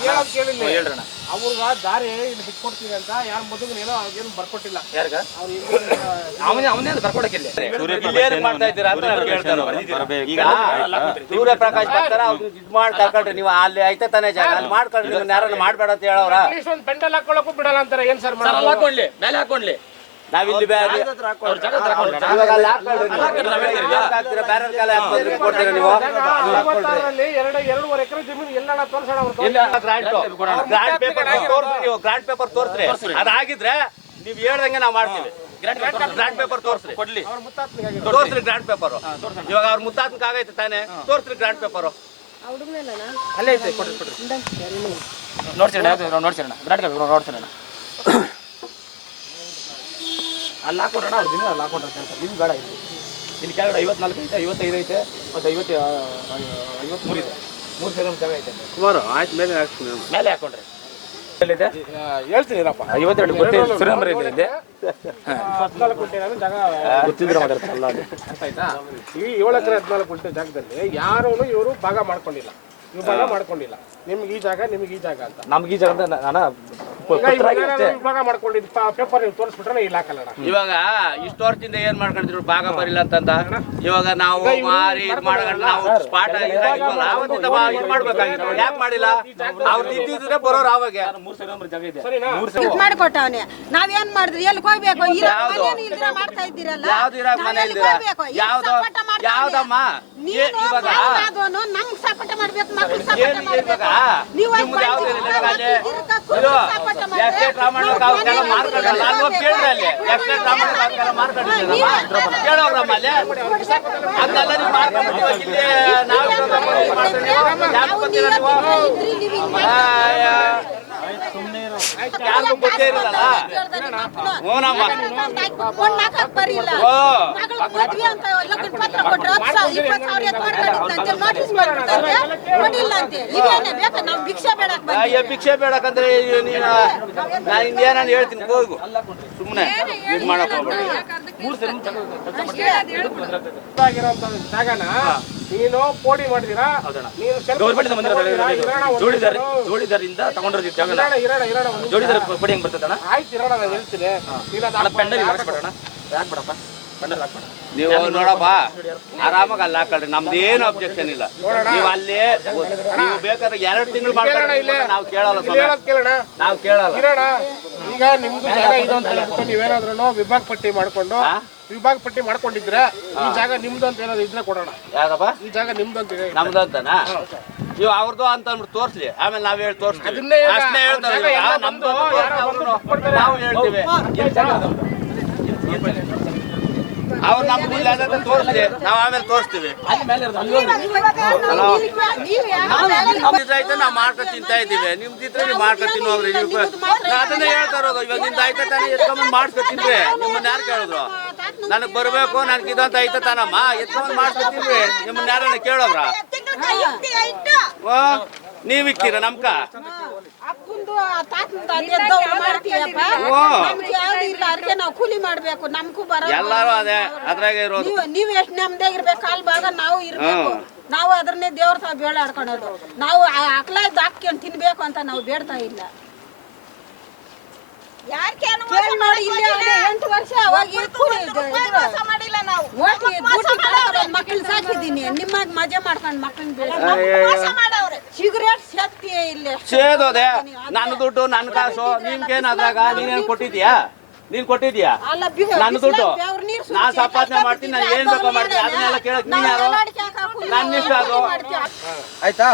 ಹೇಳೋದ್ ಕೇಳಿಲ್ಲ ಹೇಳ್ರಣ್ಣ ಅವ್ರಗ ದಾರಿ ಇಲ್ಲಿ ಬಿಟ್ಕೊಡ್ತೀವಿ ಅಂತ ಯಾರ ಮದುವೆ ಏನೋ ಏನು ಬರ್ಕೊಟ್ಟಿಲ್ಲ ಯಾರ್ಗ ಅವನೇ ಬರ್ಕೊಡಕ್ಕಿಲ್ಲ ಮಾಡ್ತಾ ಇದ್ದೀರಾ ಅಂತ ಕೇಳ್ತಾರೆ ಈಗ ಸೂರ್ಯಪ್ರಕಾಶ್ ಬರ್ತಾರ ಅವ್ರು ಇದ್ ಮಾಡಿ ಕರ್ಕೊಳ್ರಿ ನೀವು ಅಲ್ಲಿ ಐತೆ ತಾನೇ ಜಾಗ ಅಲ್ಲಿ ಮಾಡ್ಕೊಳ್ರಿ ನೀವು ಯಾರನ್ನ ಮಾಡ್ಬೇಡ ಅಂತ ಹೇಳವ್ರ ಒಂದು ಪೆಂಡಲ್ ಹಾಕೊಳ್ಳಕ್ಕೂ ಬಿಡಲ್ಲ ಅಂತಾರೆ ಏನ್ ಸರ್ ಹಾಕೊಂಡ್ಲಿ ಮೇಲೆ ಹಾಕೊಂಡ್ಲಿ ನಾವಿಲ್ಲಿ ಬೇರೆ ಇವಾಗ ಅಲ್ಲಿ ಹಾಕ್ಕೊಳ್ರಿ ನೀವು. ಬೇರೆ ಕಾಲ ಹಾಕ್ಕೊಂಡ್ರೆ ಕೊಡ್ತೀರಾ ನೀವು? 52 ಎಕರೆ ಜಮೀನು ಎಲ್ಲಣ್ಣ ತೋರ್ಸೋಣ ಅವ್ರು ಗ್ರಾಂಟ್ ಪೇಪರ್ ತೋರಿಸ್ರಿ ನೀವು. Grant paper ತೋರಿಸ್ರಿ. ಅದಾಗಿದ್ರೆ ನೀವು ಹೇಳ್ದಂಗೆ ನಾವು ಮಾಡ್ತೀವಿ. ಗ್ರಾಂಟ್ ಪೇಪರ್ ತೋರಿಸ್ರಿ. ತೋರಿಸ್ರಿ ಗ್ರಾಂಟ್ ಪೇಪರ್. ಇವಾಗ ಅವ್ರ ಮುತ್ತಾತ್ಮಕ ಆಗೈತೆ ತಾನೇ, ತೋರಿಸ್ರಿ ಗ್ರಾಂಟ್ ಪೇಪರ್. ಅಲ್ಲೇ ಐತೆ ಕೊಡ್ರಿ ನೋಡ್ತೀರಣ್ಣ ಗ್ರಾಂಟ್ ನೋಡ್ತೀರಣ್ಣ ಅಲ್ಲಿ ಹಾಕೊಡ್ರಣ ಅವ್ರು ದಿನ ಅಲ್ಲಿ ಹಾಕೊಂಡ್ರೆ ಇದು ಬೇಡ ಇಲ್ಲಿ ಕೆಳಗಡೆ 54 ಐತೆ 55 ಐತೆ ಮತ್ತು 53 ಇದೆ 3 ಸೇರಿ ಜಾಗ ಐತೆ ಸುಮಾರು ಆಯ್ತು ಮೇಲೆ ಹಾಕ್ತೀನಿ ಮೇಲೆ ಹಾಕೊಂಡ್ರೆ ಎಲ್ಲಿದೆ ಹೇಳ್ತೀನಿ ಇರಪ್ಪ. 52 ಗೊತ್ತೇ ಸರಿ ನಂಬರ್ ಇದೆ ಇಲ್ಲಿ 14 ಗುಂಟೆ ಜಾಗ ಗೊತ್ತಿದ್ರೆ ಮಾತಾಡ್ತಾರಲ್ಲ ಅದು ಅರ್ಥ ಆಯ್ತಾ? ಈ 7 ಎಕರೆ 14 ಗುಂಟೆ ಜಾಗದಲ್ಲಿ ಯಾರೂ ಇವರು ಭಾಗ ಮಾಡ್ಕೊಂಡಿಲ್ಲ. ಇವ್ರು ಭಾಗ ಮಾಡ್ಕೊಂಡಿಲ್ಲ. ನಿಮ್ಗೆ ಈ ಜಾಗ ನಿಮ್ಗೆ ಈ ಜಾಗ ಅಂತ. ನಮ್ಗೆ ಈ ಜಾಗ ಅಂತ ನಾನು ಭಾಗ ಮಾಡ್ಕೊಂಡಿದ್ದು ಪೇಪರ್ ನೀವು ತೋರಿಸ್ಬಿಟ್ರೆ ಇಲ್ಲ ಹಾಕಲ್ಲ. ಇವಾಗ ಇಷ್ಟು ವರ್ಷದಿಂದ ಏನ್ ಮಾಡ್ಕೊಂಡಿದ್ರು ಭಾಗ ಬರಿಲ್ಲ ಅಂತಂದ. ಇವಾಗ ನಾವು ಮಾರಿ ಇದು ಮಾಡ್ಕೊಂಡು ನಾವು ಸ್ಪಾಟ್ ಆವತ್ತಿಂದ ಇದು ಮಾಡ್ಬೇಕಾಗಿತ್ತು. ಯಾಕೆ ಮಾಡಿಲ್ಲ? ಅವ್ರು ಇದ್ದಿದ್ರೆ ಬರೋರು ಅವಾಗ 3 ಸೇರಿ ನಂಬರ್ ಜಾಗ ಇದೆ. ಇದ್ ಮಾಡ್ಕೊಟ್ಟವನೆ ನಾವೇನ್ ಮಾಡಿದ್ರಿ ಎಲ್ಲಿ ಹೋಗ್ಬೇಕು ಮಾಡ್ತಾ ಇದ್ದೀರಲ್ಲ ಯಾವ್ದು ಇರಾಗ ಮನೆ ಇಲ್ದಿರ ಯಾವ್ದಮ್ಮ ಇವಾಗ ನಮ್ಗ್ ಸಪೋರ್ಟ್ ಮಾಡ್ಬೇಕು ಮಕ್ಳು ಏನು ಇವಾಗ ನಿಮ್ದು ಯಾವ್ದು ಎಸ್ಟೇಟ್ ರಾಮಣ್ಣ ಅವ್ರಿಗೆಲ್ಲ ಮಾರ್ಕೊಂಡಲ್ಲ ಅಲ್ಲಿ ಹೋಗಿ ಕೇಳ್ರಿ. ಅಲ್ಲಿ ಎಸ್ಟೇಟ್ ರಾಮಣ್ಣ ಅವ್ರಿಗೆಲ್ಲ ಮಾರ್ಕೊಂಡಿದ್ದೀನಮ್ಮ ಕೇಳೋಗ್ರಮ್ಮ ಅಲ್ಲಿ ಅದನ್ನೆಲ್ಲ ನೀವು ಮಾರ್ಕೊಂಡ್ಬಿಟ್ಟು ಇಲ್ಲಿ ನಾವು ಯಾಕೆ ಗೊತ್ತಿಲ್ಲ ನೀವು ಯಾರಿಗೂ ಗೊತ್ತೇ ಇರಲ್ಲ. ಹ್ಞೂನಮ್ಮ ಭಿಕ್ಷೆ ಬೇಡಕಂದ್ರೆ ನೀನು ನಾ ಇನ್ನೇನು ಹೇಳ್ತೀನಿ ಹೋಗು ಸುಮ್ಮನೆ ಇದು ಮಾಡಕ್ ಹೋಗ್ಬೇಡಿ. 3 ಸೇರಿ ಜಾಗನ ನೀನು ಪೋಡಿ ಮಾಡಿದೀರಾ? ಜೋಡಿದಾರಿಂದ ತಗೊಂಡಿರೋದು ಜಾಗ ಜೋಡಿದಾರ ಪಡಿ ಹೆಂಗ್ ಬರ್ತದಣ್ಣ? ಆಯ್ತು ಇರೋಣ ನಾನು ಹೇಳ್ತೀನಿ. ಪೆಂಡಲ್ ಹಾಕ್ಬೇಡಣ್ಣ ಯಾಕೆ ಬೇಡಪ್ಪ ಪೆಂಡಲ್ ಹಾಕ್ಬೇಡ. ನೀವು ನೋಡಪ್ಪ ಆರಾಮಾಗಿ ಅಲ್ಲಿ ಹಾಕೊಳ್ರಿ. ನಮ್ದೇನು ಅಬ್ಜೆಕ್ಷನ್ ಇಲ್ಲ. ನೀವು ಅಲ್ಲಿ ನೀವು ಬೇಕಾದ್ರೆ 2 ತಿಂಗಳು ಮಾಡ್ಕೊಳ್ಳಿ. ನಾವು ಕೇಳಲ್ಲ ಕೇಳೋಣ ನಾವು ಕೇಳಲ್ಲ. ಈಗ ನಿಮ್ದು ಜಾಗ ಇದು ಅಂತ ಹೇಳ್ಬಿಟ್ಟು ನೀವೇನಾದ್ರೂ ವಿಭಾಗ ಪಟ್ಟಿ ಮಾಡ್ಕೊಂಡು ವಿಭಾಗ ಪಟ್ಟಿ ಮಾಡ್ಕೊಂಡಿದ್ರೆ ಈ ಜಾಗ ನಿಮ್ದು ಅಂತ ಏನಾದ್ರು ಇದ್ರೆ ಕೊಡೋಣ. ಯಾಕಪ್ಪ ಈ ಜಾಗ ನಿಮ್ದು ಅಂತ ಇದೆ. ನಮ್ದು ಅಂತನಾ? ನೀವು ಅವ್ರದ್ದು ಅಂತ ಅಂದ್ಬಿಟ್ಟು ತೋರಿಸ್ಲಿ. ಆಮೇಲೆ ನಾವ್ ಹೇಳಿ ತೋರಿಸ್ತೀವಿ. ಅದನ್ನೇ ಈಗ ಅಷ್ಟೇ ಹೇಳ್ತಾರೆ. ಜಾಗ ಎಲ್ಲ ನಮ್ದು ನಮ್ದು ನಾವು ಹೇಳ್ತೀವಿ. ಅವ್ರು ನಮ್ಗೆ ಇಲ್ಲ ಅಂತ ತೋರಿಸ್ಲಿ. ನಾವು ಆಮೇಲೆ ತೋರಿಸ್ತೀವಿ. ನಿಮ್ದಿದ್ರೆ ನಾವು ಮಾಡ್ಕೊಂಡು ತಿಂತಾ ಇದ್ದೀವಿ. ನಿಮ್ದಿದ್ರೆ ನೀವು ಮಾಡ್ಕೊಂಡು ತಿನ್ನೋಗ್ರಿ. ನೀವು ಅದನ್ನೇ ಹೇಳ್ತಾ ಇರೋದು. ಇವಾಗ ನಿಮ್ದು ಆಯ್ತಾ ತಾನೇ ಎತ್ಕೊಂಬಂದು ಮಾಡ್ಕೊಂಡು ತಿನ್ರಿ. ನಿಮ್ಮನ್ನ ಯಾರು ಕೇಳಿದ್ರು? ನನಗೆ ಬರಬೇಕು ನನಗೆ ಇದಂತ ಐತ ತಾನಮ್ಮ ಎತ್ಕೊಂಡ್ ಮಾಡ್ಕೊತೀವಿ. ನಿಮ್ಮನ್ನ ಯಾರನ್ನ ಕೇಳೋವ್ರ? ನೀವ್ ಇಕ್ತೀರ ನಮ್ಕ? ನಾವು ಕೂಲಿ ಮಾಡ್ಬೇಕು. ನಮ್ಗೂ ಬರ ಎಲ್ಲಾರು ಅದೇ ಅದ್ರಾಗ ಇರೋದು. ನೀವ್ ಎಷ್ಟ್ ನಮ್ದೇ ಇರ್ಬೇಕು. ಕಾಲ್ ಭಾಗ ನಾವು ಇರ್ಬೇಕು. ನಾವು ಅದ್ರನ್ನೇ ದೇವ್ರ ಸಹ ಬೇಡಾಡ್ಕೊಳೋದು. ನಾವು ಅಕ್ಲ ಹಾಕ್ಕೊಂಡು ತಿನ್ಬೇಕು ಅಂತ ನಾವು ಬೇಡ್ತಾ ಇಲ್ಲ. 8 ವರ್ಷ ಮಕ್ಕಳು ಸಾಕಿದ್ದೀನಿ. ನಿಮ್ಮಾಗ ಮಜಾ ಮಾಡ್ಕೊಂಡು ಮಕ್ಕಳನ್ನ ಸಿಗರೇಟ್ ಶಕ್ತಿಯೇ ಇಲ್ಲ. ಸೇದೋದೆ ನನ್ನ ದುಡ್ಡು ನನ್ನ ಕಾಸು. ನಿನ್ಗೇನ್ ಅದ್ರಾಗ ನೀನೇನ್ ಕೊಟ್ಟಿದ್ಯಾ? ನೀನ್ ಕೊಟ್ಟಿದ್ಯಾ? ನನ್ನ ದುಡ್ಡು ನಾನ್ ಸಂಪಾದನೆ ಮಾಡ್ತೀನಿ. ನಾನು ಏನ್ ಬೇಕೋ ಮಾಡ್ತೀನಿ. ಅದನ್ನೆಲ್ಲ ಕೇಳಕ್ ನೀನ್ ಯಾರು? ನನ್ನ ಇಷ್ಟ ಅದು. ಆಯ್ತಾ?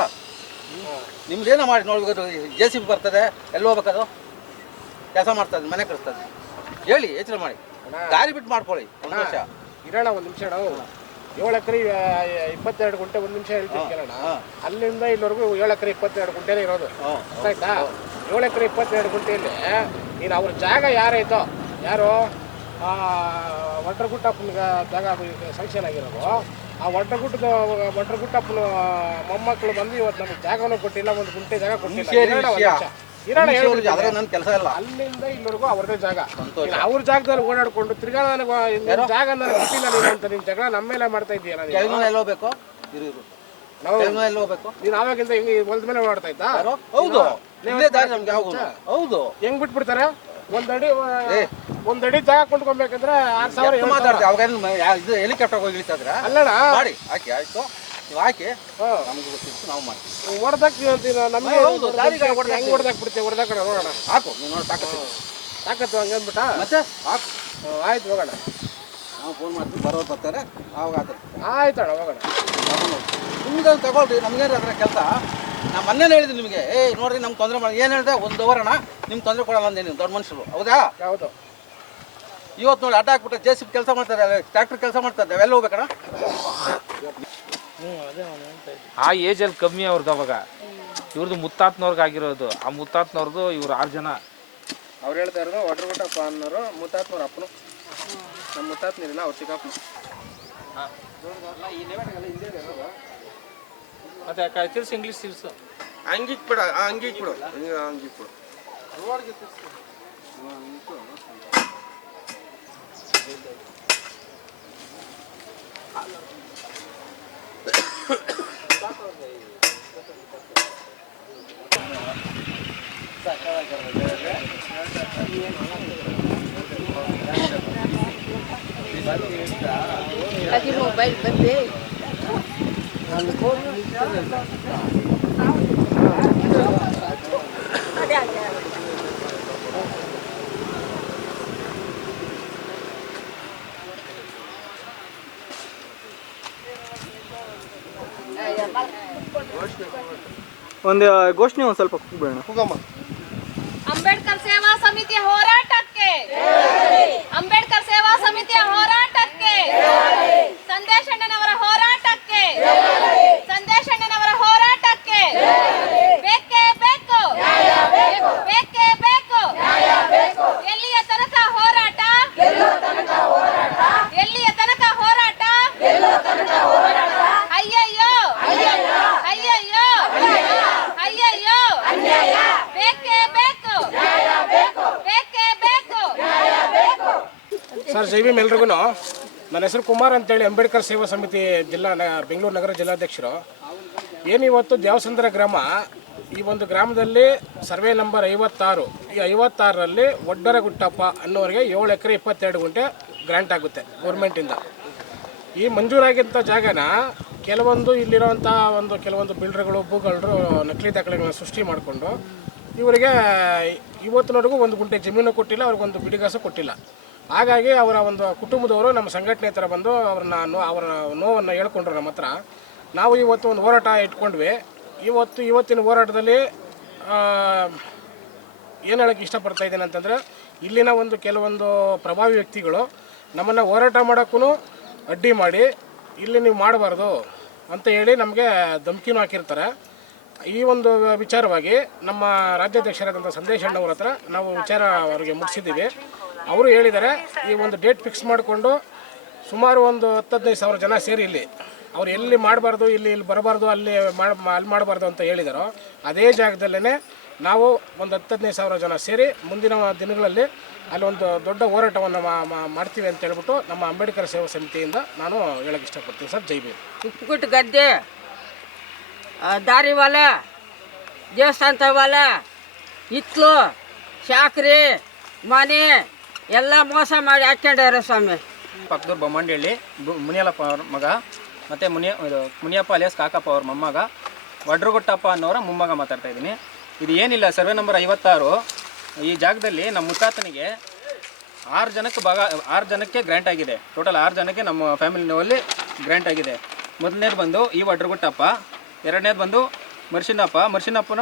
ನಿಮ್ದೇನೋ ಮಾಡಿ ನೋಡ್ಬೇಕು. JCB ಬರ್ತದೆ ಎಲ್ಲಿ ಹೋಗ್ಬೇಕದು? ಕೆಲಸ ಮಾಡ್ತದೆ, ಮನೆ ಕಳಿಸ್ತದೆ. ಹೇಳಿ ಎಚ್ಚರ ಮಾಡಿ. ದಾರಿ ಬಿಟ್ಟು ಮಾಡ್ಕೊಳ್ಳಿ. ಒಂದು ವರ್ಷ ಇರೋಣ. ಒಂದು ನಿಮಿಷ. ನಾವು 7 ಎಕರೆ 22 ಗುಂಟೆ. ಒಂದು ನಿಮಿಷ ಹೇಳ್ತೀನಿ ಕೇಳೋಣ. ಅಲ್ಲಿಂದ ಇಲ್ಲಿವರೆಗೂ 7 ಎಕರೆ 22 ಗುಂಟೆನೇ ಇರೋದು. ಆಯ್ತಾ? 7 ಎಕರೆ 22 ಗುಂಟೆಯಲ್ಲಿ ನೀನು ಅವ್ರ ಜಾಗ ಯಾರಾಯ್ತೋ ಯಾರು ಒಟ್ರಗುಟ್ಟಪ್ಪನ ಜಾಗ ಸ್ಯಾಂಕ್ಷನ್ ಆಗಿರೋದು. ಆ ಒಟ್ರಗುಟ್ಟಪ್ಪನ ಮೊಮ್ಮಕ್ಕಳು ಬಂದು ಇವತ್ತು ನಮಗೆ ಜಾಗನೂ ಕೊಟ್ಟಿಲ್ಲ, ಒಂದು ಗುಂಟೆ ಜಾಗ ಕೊಟ್ಟಿಲ್ಲ. ನನ್ನ ಕೆಲಸ ಇಲ್ಲ. ಅಲ್ಲಿಂದ ಇಲ್ಲಿವರೆಗೂ ಅವ್ರದೇ ಜಾಗ. ಅವ್ರ ಜಾಗದಲ್ಲಿ ಓಡಾಡ್ಕೊಂಡು ತಿರ್ಗಾ ನನಗೆ ಜಾಗ ನನಗೆ ಕೊಟ್ಟಿಲ್ಲ ನೀನು ಅಂತ ನಿನ್ ಜಗಳ ನಮ್ಮ ಮೇಲೆ ಮಾಡ್ತಾ ಇದೀಯ. ಎಲ್ಲ ಹೋಗ್ಬೇಕು ಎಲ್ಲ ಹೋಗ್ಬೇಕು. ನೀನ್ ಆವಾಗಿಂದ ಹಿಂಗೆ ಹೊಲದ ಮೇಲೆ ಓಡಾಡ್ತಾ ಇದ್ದ? ಹೌದು. ಹೌದು. ಹೆಂಗ್ ಬಿಟ್ಬಿಡ್ತಾರೆ? ಒಂದಡಿ ಜಾಗ ಕೊಂಡ್ಕೊಬೇಕಂದ್ರೆ 6,000 ಮಾತಾಡ್ತೀವಿ. ಅವಾಗ ಇದು ಹೆಲಿಕಾಪ್ಟರ್ ಹೋಗಿ ಇಳಿತಾದ್ರ ಅಲ್ಲಣ್ಣ. ಮಾಡಿ ಹಾಕಿ. ಆಯ್ತು ನೀವು ಹಾಕಿ. ನಮ್ಗೆ ಗೊತ್ತಿತ್ತು ನಾವು ಮಾಡ್ತೀವಿ. ಹೊಡೆದಾಕ್ತೀವಿ ಅಂತೀವಿ ನಮ್ಗೆ. ಹೆಂಗ್ ಹೊಡೆದಾಕ್ ಬಿಡ್ತೀವಿ? ಹೊಡೆದಾಕ ನೋಡೋಣ. ಹಾಕು ನೀವು ನೋಡಿ. ಸಾಕು ಸಾಕತ್ತು ಹಂಗಂದ್ಬಿಟ್ಟ ಮತ್ತೆ ಆಯ್ತು ಹೋಗೋಣ. ನಾವು ಫೋನ್ ಮಾಡ್ತೀವಿ, ಬರೋರು ಬರ್ತಾರೆ, ಆವಾಗ ಆಗುತ್ತೆ. ಆಯ್ತು ಅಣ್ಣ ಹೋಗೋಣ. ನಿಮ್ಗೆ ತಗೊಳ್ರಿ, ನಮಗೇನು ಅದರ ಕೆಲಸ. ನಾನು ಮೊನ್ನೆ ಹೇಳಿದ್ದೀನಿ ನಿಮಗೆ, ನೋಡ್ರಿ ನಮ್ಗೆ ತೊಂದರೆ ಮಾಡಿ ಏನು ಹೇಳಿದೆ, 1 ಅವರ್ ಅಣ್ಣ ನಿಮ್ಗೆ ತೊಂದರೆ ಕೊಡಲ್ಲ ಅಂದೇನು ದೊಡ್ಡ ಮನುಷ್ಯರು, ಹೌದಾ? ಹೌದು. ಇವತ್ತು ನೋಡಿ ಅಡ್ಡ ಹಾಕ್ಬಿಟ್ಟು JCB ಕೆಲಸ ಮಾಡ್ತಾರೆ, ಟ್ರ್ಯಾಕ್ಟರ್ ಕೆಲಸ ಮಾಡ್ತಾರೆ, ಅವೆಲ್ಲ ಹೋಗ್ಬೇಕಣ್ಣ. ಆ ಏಜಲ್ಲಿ ಕಮ್ಮಿ ಅವ್ರದ್ದು ಅವಾಗ. ಇವ್ರದ್ದು ಮುತ್ತಾತ್ನವ್ರಿಗೆ ಆಗಿರೋದು. ಆ ಮುತ್ತಾತ್ನವ್ರದ್ದು ಇವ್ರು 6 ಜನ. ಅವ್ರು ಹೇಳ್ತಾ ಇರೋದು ಒಡ್ರಗುಟ್ಟಪ್ಪ ಅನ್ನೋರು ಮುತ್ತಾತ್ನವ್ರ ಅಪ್ಪನು. ನಮ್ಮ ಮುತ್ತಾತ್ನಿರಲಿಲ್ಲ, ಅವ್ರು ಚಿಕ್ಕಪ್ಪನು. ಮತ್ತೆ ತಿರ್ಸು ಇಂಗ್ಲೀಷ್ ತಿರ್ಸು. ಹಂಗಿಕ್ ಬಿಡ, ಹಂಗಿಕ್ ಬಿಡು, ಹಂಗಿಕ್ ಬಿಡು. ಅದೇ ಮೊಬೈಲ್ ಬಂದೆ ಒಂದು ಘೋಷಣೆ ಒಂದು ಸ್ವಲ್ಪ ಕೂಗಮ್ಮ. ಅಂಬೇಡ್ಕರ್ ಸೇವಾ ಸಮಿತಿಯ ಹೋರಾಟಕ್ಕೆ, ಅಂಬೇಡ್ಕರ್ ಸೇವಾ ಸಮಿತಿಯ ಹೋರಾಟಕ್ಕೆ, ಸಂದೇಶಣ್ಣನವರ ಹೋರಾಟಕ್ಕೆ, ಸಂದೇಶಣ್ಣನವರ ಹೋರಾಟಕ್ಕೆ ಬೇಕೇ ಬೇಕು, ಬೇಕೇ ಬೇಕು. ಎಲ್ಲಿಯ ತನಕ ಹೋರಾಟ, ಎಲ್ಲಿಯ ತನಕ ಹೋರಾಟ, ಅಯ್ಯಯ್ಯೋ ಅಯ್ಯಯ್ಯೋ ಅಯ್ಯಯ್ಯೋ, ಬೇಕೇ ಬೇಕು, ಬೇಕೇ ಬೇಕು. ಸರ್ ಜೈ ಭೀಮ್ ಎಲ್ರಿಗೂ. ನನ್ನ ಹೆಸರು ಕುಮಾರ್ ಅಂತೇಳಿ, ಅಂಬೇಡ್ಕರ್ ಸೇವಾ ಸಮಿತಿ ಬೆಂಗಳೂರು ನಗರ ಜಿಲ್ಲಾಧ್ಯಕ್ಷರು. ಏನಿವತ್ತು ದೇವಸಂದ್ರ ಗ್ರಾಮ, ಈ ಒಂದು ಗ್ರಾಮದಲ್ಲಿ ಸರ್ವೆ ನಂಬರ್ 56, ಈ 56ರಲ್ಲಿ ಒಡ್ಡರಗುಟ್ಟಪ್ಪ ಅನ್ನೋರಿಗೆ 7 ಎಕರೆ 22 ಗುಂಟೆ ಗ್ರ್ಯಾಂಟ್ ಆಗುತ್ತೆ ಗೌರ್ಮೆಂಟಿಂದ. ಈ ಮಂಜೂರಾಗಿದ್ದ ಜಾಗನ ಕೆಲವೊಂದು ಇಲ್ಲಿರೋವಂಥ ಕೆಲವೊಂದು ಬಿಲ್ಡರ್ಗಳು, ಭೂಗಳರು ನಕಲಿ ದಾಖಲೆಗಳನ್ನ ಸೃಷ್ಟಿ ಮಾಡಿಕೊಂಡು ಇವರಿಗೆ ಇವತ್ತಿನವರೆಗೂ 1 ಗುಂಟೆ ಜಮೀನು ಕೊಟ್ಟಿಲ್ಲ, ಅವ್ರಿಗೊಂದು ಬಿಡಿಗಾಸು ಕೊಟ್ಟಿಲ್ಲ. ಹಾಗಾಗಿ ಅವರ ಒಂದು ಕುಟುಂಬದವರು ನಮ್ಮ ಸಂಘಟನೆ ಹತ್ರ ಬಂದು ಅವರ ನೋವನ್ನು ಹೇಳ್ಕೊಂಡ್ರು ನಮ್ಮ ಹತ್ರ. ನಾವು ಇವತ್ತು ಒಂದು ಹೋರಾಟ ಇಟ್ಕೊಂಡ್ವಿ. ಇವತ್ತಿನ ಹೋರಾಟದಲ್ಲಿ ಏನು ಹೇಳೋಕ್ಕೆ ಇಷ್ಟಪಡ್ತಾ ಇದ್ದೇನೆ ಅಂತಂದರೆ, ಇಲ್ಲಿನ ಕೆಲವೊಂದು ಪ್ರಭಾವಿ ವ್ಯಕ್ತಿಗಳು ನಮ್ಮನ್ನು ಹೋರಾಟ ಮಾಡೋಕ್ಕೂ ಅಡ್ಡಿ ಮಾಡಿ, ಇಲ್ಲಿ ನೀವು ಮಾಡಬಾರ್ದು ಅಂತ ಹೇಳಿ ನಮಗೆ ಧಮಕಿನೂ ಹಾಕಿರ್ತಾರೆ. ಈ ಒಂದು ವಿಚಾರವಾಗಿ ನಮ್ಮ ರಾಜ್ಯಾಧ್ಯಕ್ಷರಾದಂಥ ಸಂದೇಶಣ್ಣವ್ರ ಹತ್ರ ನಾವು ವಿಚಾರ ಅವರಿಗೆ ಮುಗಿಸಿದ್ದೀವಿ. ಅವರು ಹೇಳಿದ್ದಾರೆ, ಈ ಒಂದು ಡೇಟ್ ಫಿಕ್ಸ್ ಮಾಡಿಕೊಂಡು ಸುಮಾರು 10-15 ಸಾವಿರ ಜನ ಸೇರಿ ಇಲ್ಲಿ ಅವ್ರು ಎಲ್ಲಿ ಮಾಡಬಾರ್ದು, ಇಲ್ಲಿ ಬರಬಾರ್ದು, ಅಲ್ಲಿ ಮಾಡಬಾರ್ದು ಅಂತ ಹೇಳಿದಾರೋ ಅದೇ ಜಾಗದಲ್ಲೇ ನಾವು 10-15 ಸಾವಿರ ಜನ ಸೇರಿ ಮುಂದಿನ ದಿನಗಳಲ್ಲಿ ಅಲ್ಲಿ ಒಂದು ದೊಡ್ಡ ಹೋರಾಟವನ್ನು ಮಾಡ್ತೀವಿ ಅಂತ ಹೇಳ್ಬಿಟ್ಟು ನಮ್ಮ ಅಂಬೇಡ್ಕರ್ ಸೇವಾ ಸಮಿತಿಯಿಂದ ನಾನು ಹೇಳಕ್ಕೆ ಇಷ್ಟಪಡ್ತೀನಿ ಸರ್. ಜೈ ಭೀಮ್. ಉಪ್ಪುಗುಟ್ಟು ಗದ್ದೆ, ದಾರಿ ಹೊಲ, ದೇವಸ್ಥಾನ ಹೊಲ, ಹಿತ್ಲು, ಶಾಕ್ರಿ, ಮನೆ ಎಲ್ಲ ಮೋಸ ಮಾಡಿ ಹಾಕ್ಕೊಂಡ್ಯಾರ ಸ್ವಾಮಿ. ಪಕ್ಕದೂರು ಬೊಮ್ಮಂಡಳ್ಳಿ ಮುನಿಯಲ್ಲಪ್ಪ ಅವ್ರ ಮಗ, ಮತ್ತು ಮುನಿಯಪ್ಪ ಅಲಿಯಾಸ್ ಕಾಕಪ್ಪ ಅವ್ರ ಮೊಮ್ಮಗ, ಒಡ್ರಗುಟ್ಟಪ್ಪ ಅನ್ನೋರ ಮೊಮ್ಮಗ ಮಾತಾಡ್ತಾ ಇದ್ದೀನಿ. ಇದು ಏನಿಲ್ಲ, ಸರ್ವೆ ನಂಬರ್ 56 ಈ ಜಾಗದಲ್ಲಿ ನಮ್ಮ ಮುತ್ತಾತನಿಗೆ 6 ಜನಕ್ಕೆ ಗ್ರ್ಯಾಂಟ್ ಆಗಿದೆ. ಟೋಟಲ್ 6 ಜನಕ್ಕೆ ನಮ್ಮ ಫ್ಯಾಮಿಲಿನಲ್ಲಿ ಗ್ರ್ಯಾಂಟ್ ಆಗಿದೆ. ಮೊದಲನೇದು ಬಂದು ಈ ಒಡ್ರಗುಟ್ಟಪ್ಪ, ಎರಡನೇದು ಬಂದು ಮರ್ಷಿನಪ್ಪನ,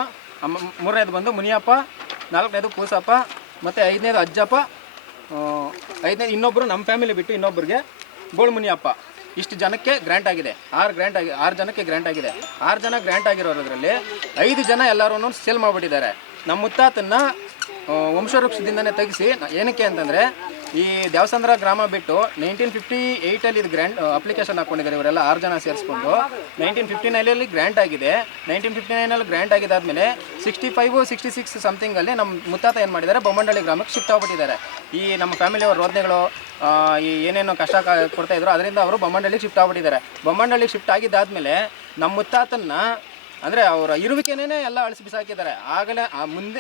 ಮೂರನೇದು ಬಂದು ಮುನಿಯಪ್ಪ, ನಾಲ್ಕನೇದು ಪೂಸಪ್ಪ, ಮತ್ತು 5ನೇದು ಅಜ್ಜಪ್ಪ, 5ನೇದು ಇನ್ನೊಬ್ಬರು ನಮ್ಮ ಫ್ಯಾಮಿಲಿ ಬಿಟ್ಟು ಇನ್ನೊಬ್ಬರಿಗೆ ಬೋಳ್ ಮುನಿಯಪ್ಪ. ಇಷ್ಟು ಜನಕ್ಕೆ ಗ್ರ್ಯಾಂಟ್ ಆಗಿದೆ. 6 ಜನಕ್ಕೆ ಗ್ರ್ಯಾಂಟ್ ಆಗಿದೆ. 6 ಜನ ಗ್ರ್ಯಾಂಟ್ ಆಗಿರೋದ್ರಲ್ಲಿ 5 ಜನ ಎಲ್ಲರೂ ಸೇಲ್ ಮಾಡಿಬಿಟ್ಟಿದ್ದಾರೆ. ನಮ್ಮ ಮುತ್ತಾತನ್ನ ವಂಶವೃಕ್ಷದಿಂದನೇ ತೆಗೆಸಿ, ಏನಕ್ಕೆ ಅಂತಂದರೆ ಈ ದೇವಸಂದ್ರ ಗ್ರಾಮ ಬಿಟ್ಟು 1958ಅಲ್ಲಿ ಇದು ಗ್ರ್ಯಾಂಟ್ ಅಪ್ಲಿಕೇಶನ್ ಹಾಕ್ಕೊಂಡಿದ್ದಾರೆ ಇವರೆಲ್ಲ 6 ಜನ ಸೇರಿಸ್ಕೊಂಡು. 1959ಅಲ್ಲಿ ಗ್ರ್ಯಾಂಟ್ ಆಗಿದೆ. 1959ಅಲ್ಲಿ ಗ್ರ್ಯಾಂಟ್ ಆಗಿದ್ದಾದಮೇಲೆ 65-66 ಸಮಥಿಂಗಲ್ಲಿ ನಮ್ಮ ಮುತ್ತಾತ ಏನು ಮಾಡಿದ್ದಾರೆ, ಬೊಮ್ಮಂಡಳ್ಳಿ ಗ್ರಾಮಕ್ಕೆ ಶಿಫ್ಟ್ ಆಗಿಬಿಟ್ಟಿದ್ದಾರೆ. ಈ ನಮ್ಮ ಫ್ಯಾಮಿಲಿಯವ್ರ ರೋಧನೆಗಳು ಈ ಏನೇನೋ ಕಷ್ಟ ಕೊಡ್ತಾಯಿದ್ರು, ಅದರಿಂದ ಅವರು ಬೊಮ್ಮಂಡಳ್ಳಿಗೆ ಶಿಫ್ಟ್ ಆಗಿಬಿಟ್ಟಿದ್ದಾರೆ. ಬೊಮ್ಮಂಡಳ್ಳಿಗೆ ಶಿಫ್ಟ್ ಆಗಿದ್ದಾದಮೇಲೆ ನಮ್ಮ ಮುತ್ತಾತನ್ನ ಅಂದರೆ ಅವರ ಇರುವಿಕೆನೇ ಎಲ್ಲ ಅಳಿಸಿ ಬಿಸಾಕಿದ್ದಾರೆ. ಆಗಲೇ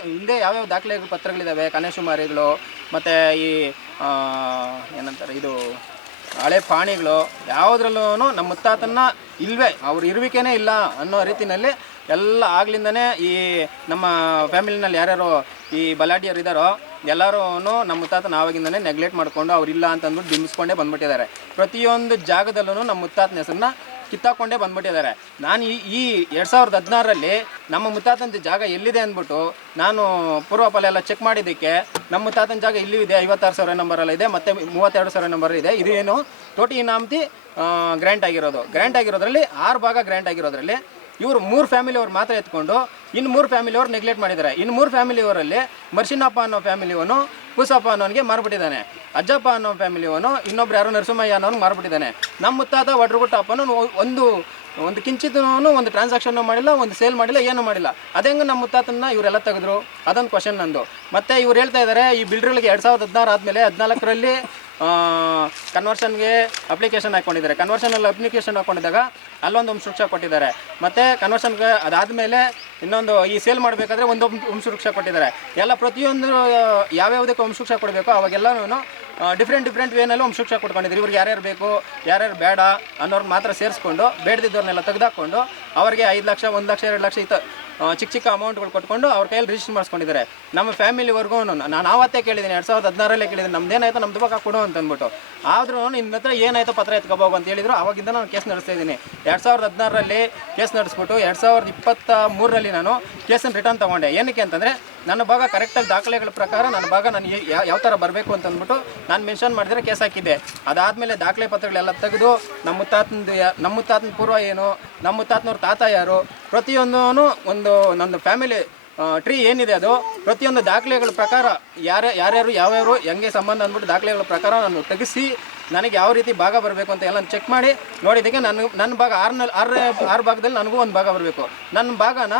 ಹಿಂದೆ ಯಾವ್ಯಾವ ದಾಖಲೆ ಪತ್ರಗಳಿದ್ದಾವೆ, ಕನ್ಯಾಕುಮಾರಿಗಳು, ಮತ್ತು ಈ ಏನಂತಾರೆ ಇದು ಹಳೆ ಪಾಣಿಗಳು ಯಾವುದ್ರಲ್ಲೂ ನಮ್ಮ ಮುತ್ತಾತನ್ನ ಇಲ್ವೇ ಅವ್ರ ಇರುವಿಕೆನೇ ಇಲ್ಲ ಅನ್ನೋ ರೀತಿಯಲ್ಲಿ ಎಲ್ಲ ಆಗ್ಲಿಂದನೇ ಈ ನಮ್ಮ ಫ್ಯಾಮಿಲಿನಲ್ಲಿ ಯಾರ್ಯಾರು ಈ ಬಲಾಢ್ಯರು ಇದ್ದಾರೋ ಎಲ್ಲರೂ ನಮ್ಮ ಮುತ್ತಾತನ ಆವಾಗಿಂದನೇ ನೆಗ್ಲೆಕ್ಟ್ ಮಾಡಿಕೊಂಡು ಅವ್ರಿಲ್ಲ ಅಂತಂದ್ಬಿಟ್ಟು ಬಿಂಬಿಸ್ಕೊಂಡೇ ಬಂದ್ಬಿಟ್ಟಿದ್ದಾರೆ. ಪ್ರತಿಯೊಂದು ಜಾಗದಲ್ಲೂ ನಮ್ಮ ಮುತ್ತಾತನ ಹೆಸರನ್ನ ಕಿತ್ತಾಕೊಂಡೇ ಬಂದ್ಬಿಟ್ಟಿದ್ದಾರೆ. ನಾನು ಈ 2016ರಲ್ಲಿ ನಮ್ಮ ಮುತ್ತಾತನ ಜಾಗ ಎಲ್ಲಿದೆ ಅಂದ್ಬಿಟ್ಟು ನಾನು ಪೂರ್ವಪಲ್ಲ ಎಲ್ಲ ಚೆಕ್ ಮಾಡಿದ್ದಕ್ಕೆ ನಮ್ಮ ಮುತ್ತಾತನ ಜಾಗ ಇಲ್ಲೂ ಇದೆ, 56,000 ನಂಬರಲ್ಲಿ ಇದೆ, ಮತ್ತು 32,000 ನಂಬರ್ ಇದೆ. ಇದು ಏನು ಟೋಟಿ ಇನಾಮತಿ ಗ್ರ್ಯಾಂಟ್ ಆಗಿರೋದ್ರಲ್ಲಿ 6 ಭಾಗ ಗ್ರ್ಯಾಂಟ್ ಆಗಿರೋದ್ರಲ್ಲಿ ಇವರು 3 ಫ್ಯಾಮಿಲಿಯವ್ರು ಮಾತ್ರ ಎತ್ಕೊಂಡು ಇನ್ನು 3 ಫ್ಯಾಮಿಲಿಯವ್ರು ನೆಗ್ಲೆಕ್ಟ್ ಮಾಡಿದ್ದಾರೆ. ಇನ್ನು 3 ಫ್ಯಾಮಿಲಿಯವರಲ್ಲಿ ಮರ್ಷಿನಪ್ಪ ಅನ್ನೋ ಫ್ಯಾಮಿಲಿಯವನು ಕೂಸಪ್ಪ ಅನ್ನೋನಿಗೆ ಮಾರ್ಬಿಟ್ಟಿದ್ದಾನೆ. ಅಜ್ಜಪ್ಪ ಅನ್ನೋ ಫ್ಯಾಮಿಲಿಯವನು ಇನ್ನೊಬ್ರು ಯಾರೋ ನರಸಿಂಹಯ್ಯ ಅನ್ನೋನು ಮಾರ್ಬಿಟ್ಟಿದ್ದಾನೆ. ನಮ್ಮ ಮುತ್ತಾತ ವಡ್ರಗುಟ್ಟಪ್ಪನು ಒಂದು ಕಿಂಚಿತೂ ಒಂದು ಟ್ರಾನ್ಸಾಕ್ಷನ್ನು ಮಾಡಿಲ್ಲ, ಒಂದು ಸೇಲ್ ಮಾಡಿಲ್ಲ, ಏನೂ ಮಾಡಿಲ್ಲ. ಅದೇಂಗೆ ನಮ್ಮ ಮುತ್ತಾತನ್ನ ಇವರೆಲ್ಲ ತೆಗೆದ್ರು, ಅದೊಂದು ಕ್ವಶನ್ ನಂದು. ಮತ್ತು ಇವ್ರು ಹೇಳ್ತಾ ಇದ್ದಾರೆ ಈ ಬಿಲ್ಡ್ರುಗಳಿಗೆ 2016 ಆದಮೇಲೆ 14ರಲ್ಲಿ ಕನ್ವರ್ಷನ್ಗೆ ಅಪ್ಲಿಕೇಶನ್ ಹಾಕ್ಕೊಂಡಿದ್ದಾರೆ. ಕನ್ವರ್ಷನಲ್ಲಿ ಅಪ್ಲಿಕೇಶನ್ ಹಾಕ್ಕೊಂಡಿದ್ದಾಗ ಅಲ್ಲೊಂದು ವಂಶವೃಕ್ಷ ಕೊಟ್ಟಿದ್ದಾರೆ. ಮತ್ತು ಕನ್ವರ್ಷನ್ಗೆ ಅದಾದಮೇಲೆ ಇನ್ನೊಂದು ಈ ಸೇಲ್ ಮಾಡಬೇಕಾದ್ರೆ ಒಂದು ವಂಶವೃಕ್ಷ ಕೊಟ್ಟಿದ್ದಾರೆ. ಎಲ್ಲ ಪ್ರತಿಯೊಂದು ಯಾವ್ಯಾವುದಕ್ಕೆ ವಂಶವೃಕ್ಷ ಕೊಡಬೇಕು ಅವಾಗೆಲ್ಲನೂ ಡಿಫ್ರೆಂಟ್ ವೇನಲ್ಲಿ ವಂಶವೃಕ್ಷ ಕೊಟ್ಕೊಂಡಿದ್ರು. ಇವ್ರಿಗೆ ಯಾರ್ಯಾರು ಬೇಕು ಯಾರ್ಯಾರು ಬೇಡ ಅನ್ನೋರ್ಗೆ ಮಾತ್ರ ಸೇರಿಸ್ಕೊಂಡು ಬೇಡದಿದ್ದವ್ರನ್ನೆಲ್ಲ ತೆಗೆದಾಕೊಂಡು ಅವ್ರಿಗೆ 5 ಲಕ್ಷ 1 ಲಕ್ಷ 2 ಲಕ್ಷ ಚಿಕ್ಕ ಅಮೌಂಟ್ಗಳು ಕೊಟ್ಕೊಂಡು ಅವ್ರ ಕೈಯಲ್ಲಿ ರಿಜಿಸ್ಟರ್ ಮಾಡಿಸ್ಕೊಂಡಿದ್ದಾರೆ. ನಮ್ಮ ಫ್ಯಾಮಿಲಿವರೆಗೂ ನಾನು ಆವತ್ತೇ ಕೇಳಿದ್ದೀನಿ, 2016ರಲ್ಲೇ ಕೇಳಿದ್ದೀನಿ, ನಮ್ದೇನಾಯ್ತು ನಮ್ದು ಪಕ್ಕ ಕೊಡು ಅಂತ ಅಂದ್ಬಿಟ್ಟು. ಆದರೂ ನಿನ್ನ ಹತ್ರ ಏನಾಯ್ತು ಪತ್ರ ಎತ್ಕೋಬೇಕು ಅಂತ ಹೇಳಿದ್ರು. ಅವಾಗಿಂದ ನಾನು ಕೇಸ್ ನಡೆಸ್ತಾ ಇದ್ದೀನಿ. 2016ರಲ್ಲಿ ಕೇಸ್ ನಡೆಸ್ಬಿಟ್ಟು 2023ರಲ್ಲಿ ನಾನು ಕೇಸನ್ನು ರಿಟರ್ನ್ ತೊಗೊಂಡೆ. ಏನಕ್ಕೆ ಅಂತಂದರೆ ನನ್ನ ಭಾಗ ಕರೆಕ್ಟಾಗಿ ದಾಖಲೆಗಳ ಪ್ರಕಾರ ನನ್ನ ಭಾಗ ನಾನು ಯಾವ ಥರ ಬರಬೇಕು ಅಂತಂದ್ಬಿಟ್ಟು ನಾನು ಮೆನ್ಷನ್ ಮಾಡಿದರೆ ಕೇಸ್ ಹಾಕಿದ್ದೆ. ಅದಾದಮೇಲೆ ದಾಖಲೆ ಪತ್ರಗಳೆಲ್ಲ ತೆಗೆದು ನಮ್ಮ ಮುತ್ತಾತನ ಪೂರ್ವ ಏನು, ನಮ್ಮ ಮುತ್ತಾತನವ್ರ ತಾತ ಯಾರು, ಪ್ರತಿಯೊಂದೂ ಒಂದು ನಂದು ಫ್ಯಾಮಿಲಿ ಟ್ರೀ ಏನಿದೆ ಅದು ಪ್ರತಿಯೊಂದು ದಾಖಲೆಗಳ ಪ್ರಕಾರ ಯಾರ್ಯಾರು ಯಾವ್ಯಾರು ಹೆಂಗೆ ಸಂಬಂಧ ಅಂದ್ಬಿಟ್ಟು ದಾಖಲೆಗಳ ಪ್ರಕಾರ ನಾನು ತೆಗೆಸಿ ನನಗೆ ಯಾವ ರೀತಿ ಭಾಗ ಬರಬೇಕು ಅಂತ ಎಲ್ಲ ಚೆಕ್ ಮಾಡಿ ನೋಡಿದ್ದಕ್ಕೆ ನನ್ನ ಭಾಗ 6 ಭಾಗದಲ್ಲಿ ನನಗೂ ಒಂದು ಭಾಗ ಬರಬೇಕು. ನನ್ನ ಭಾಗನ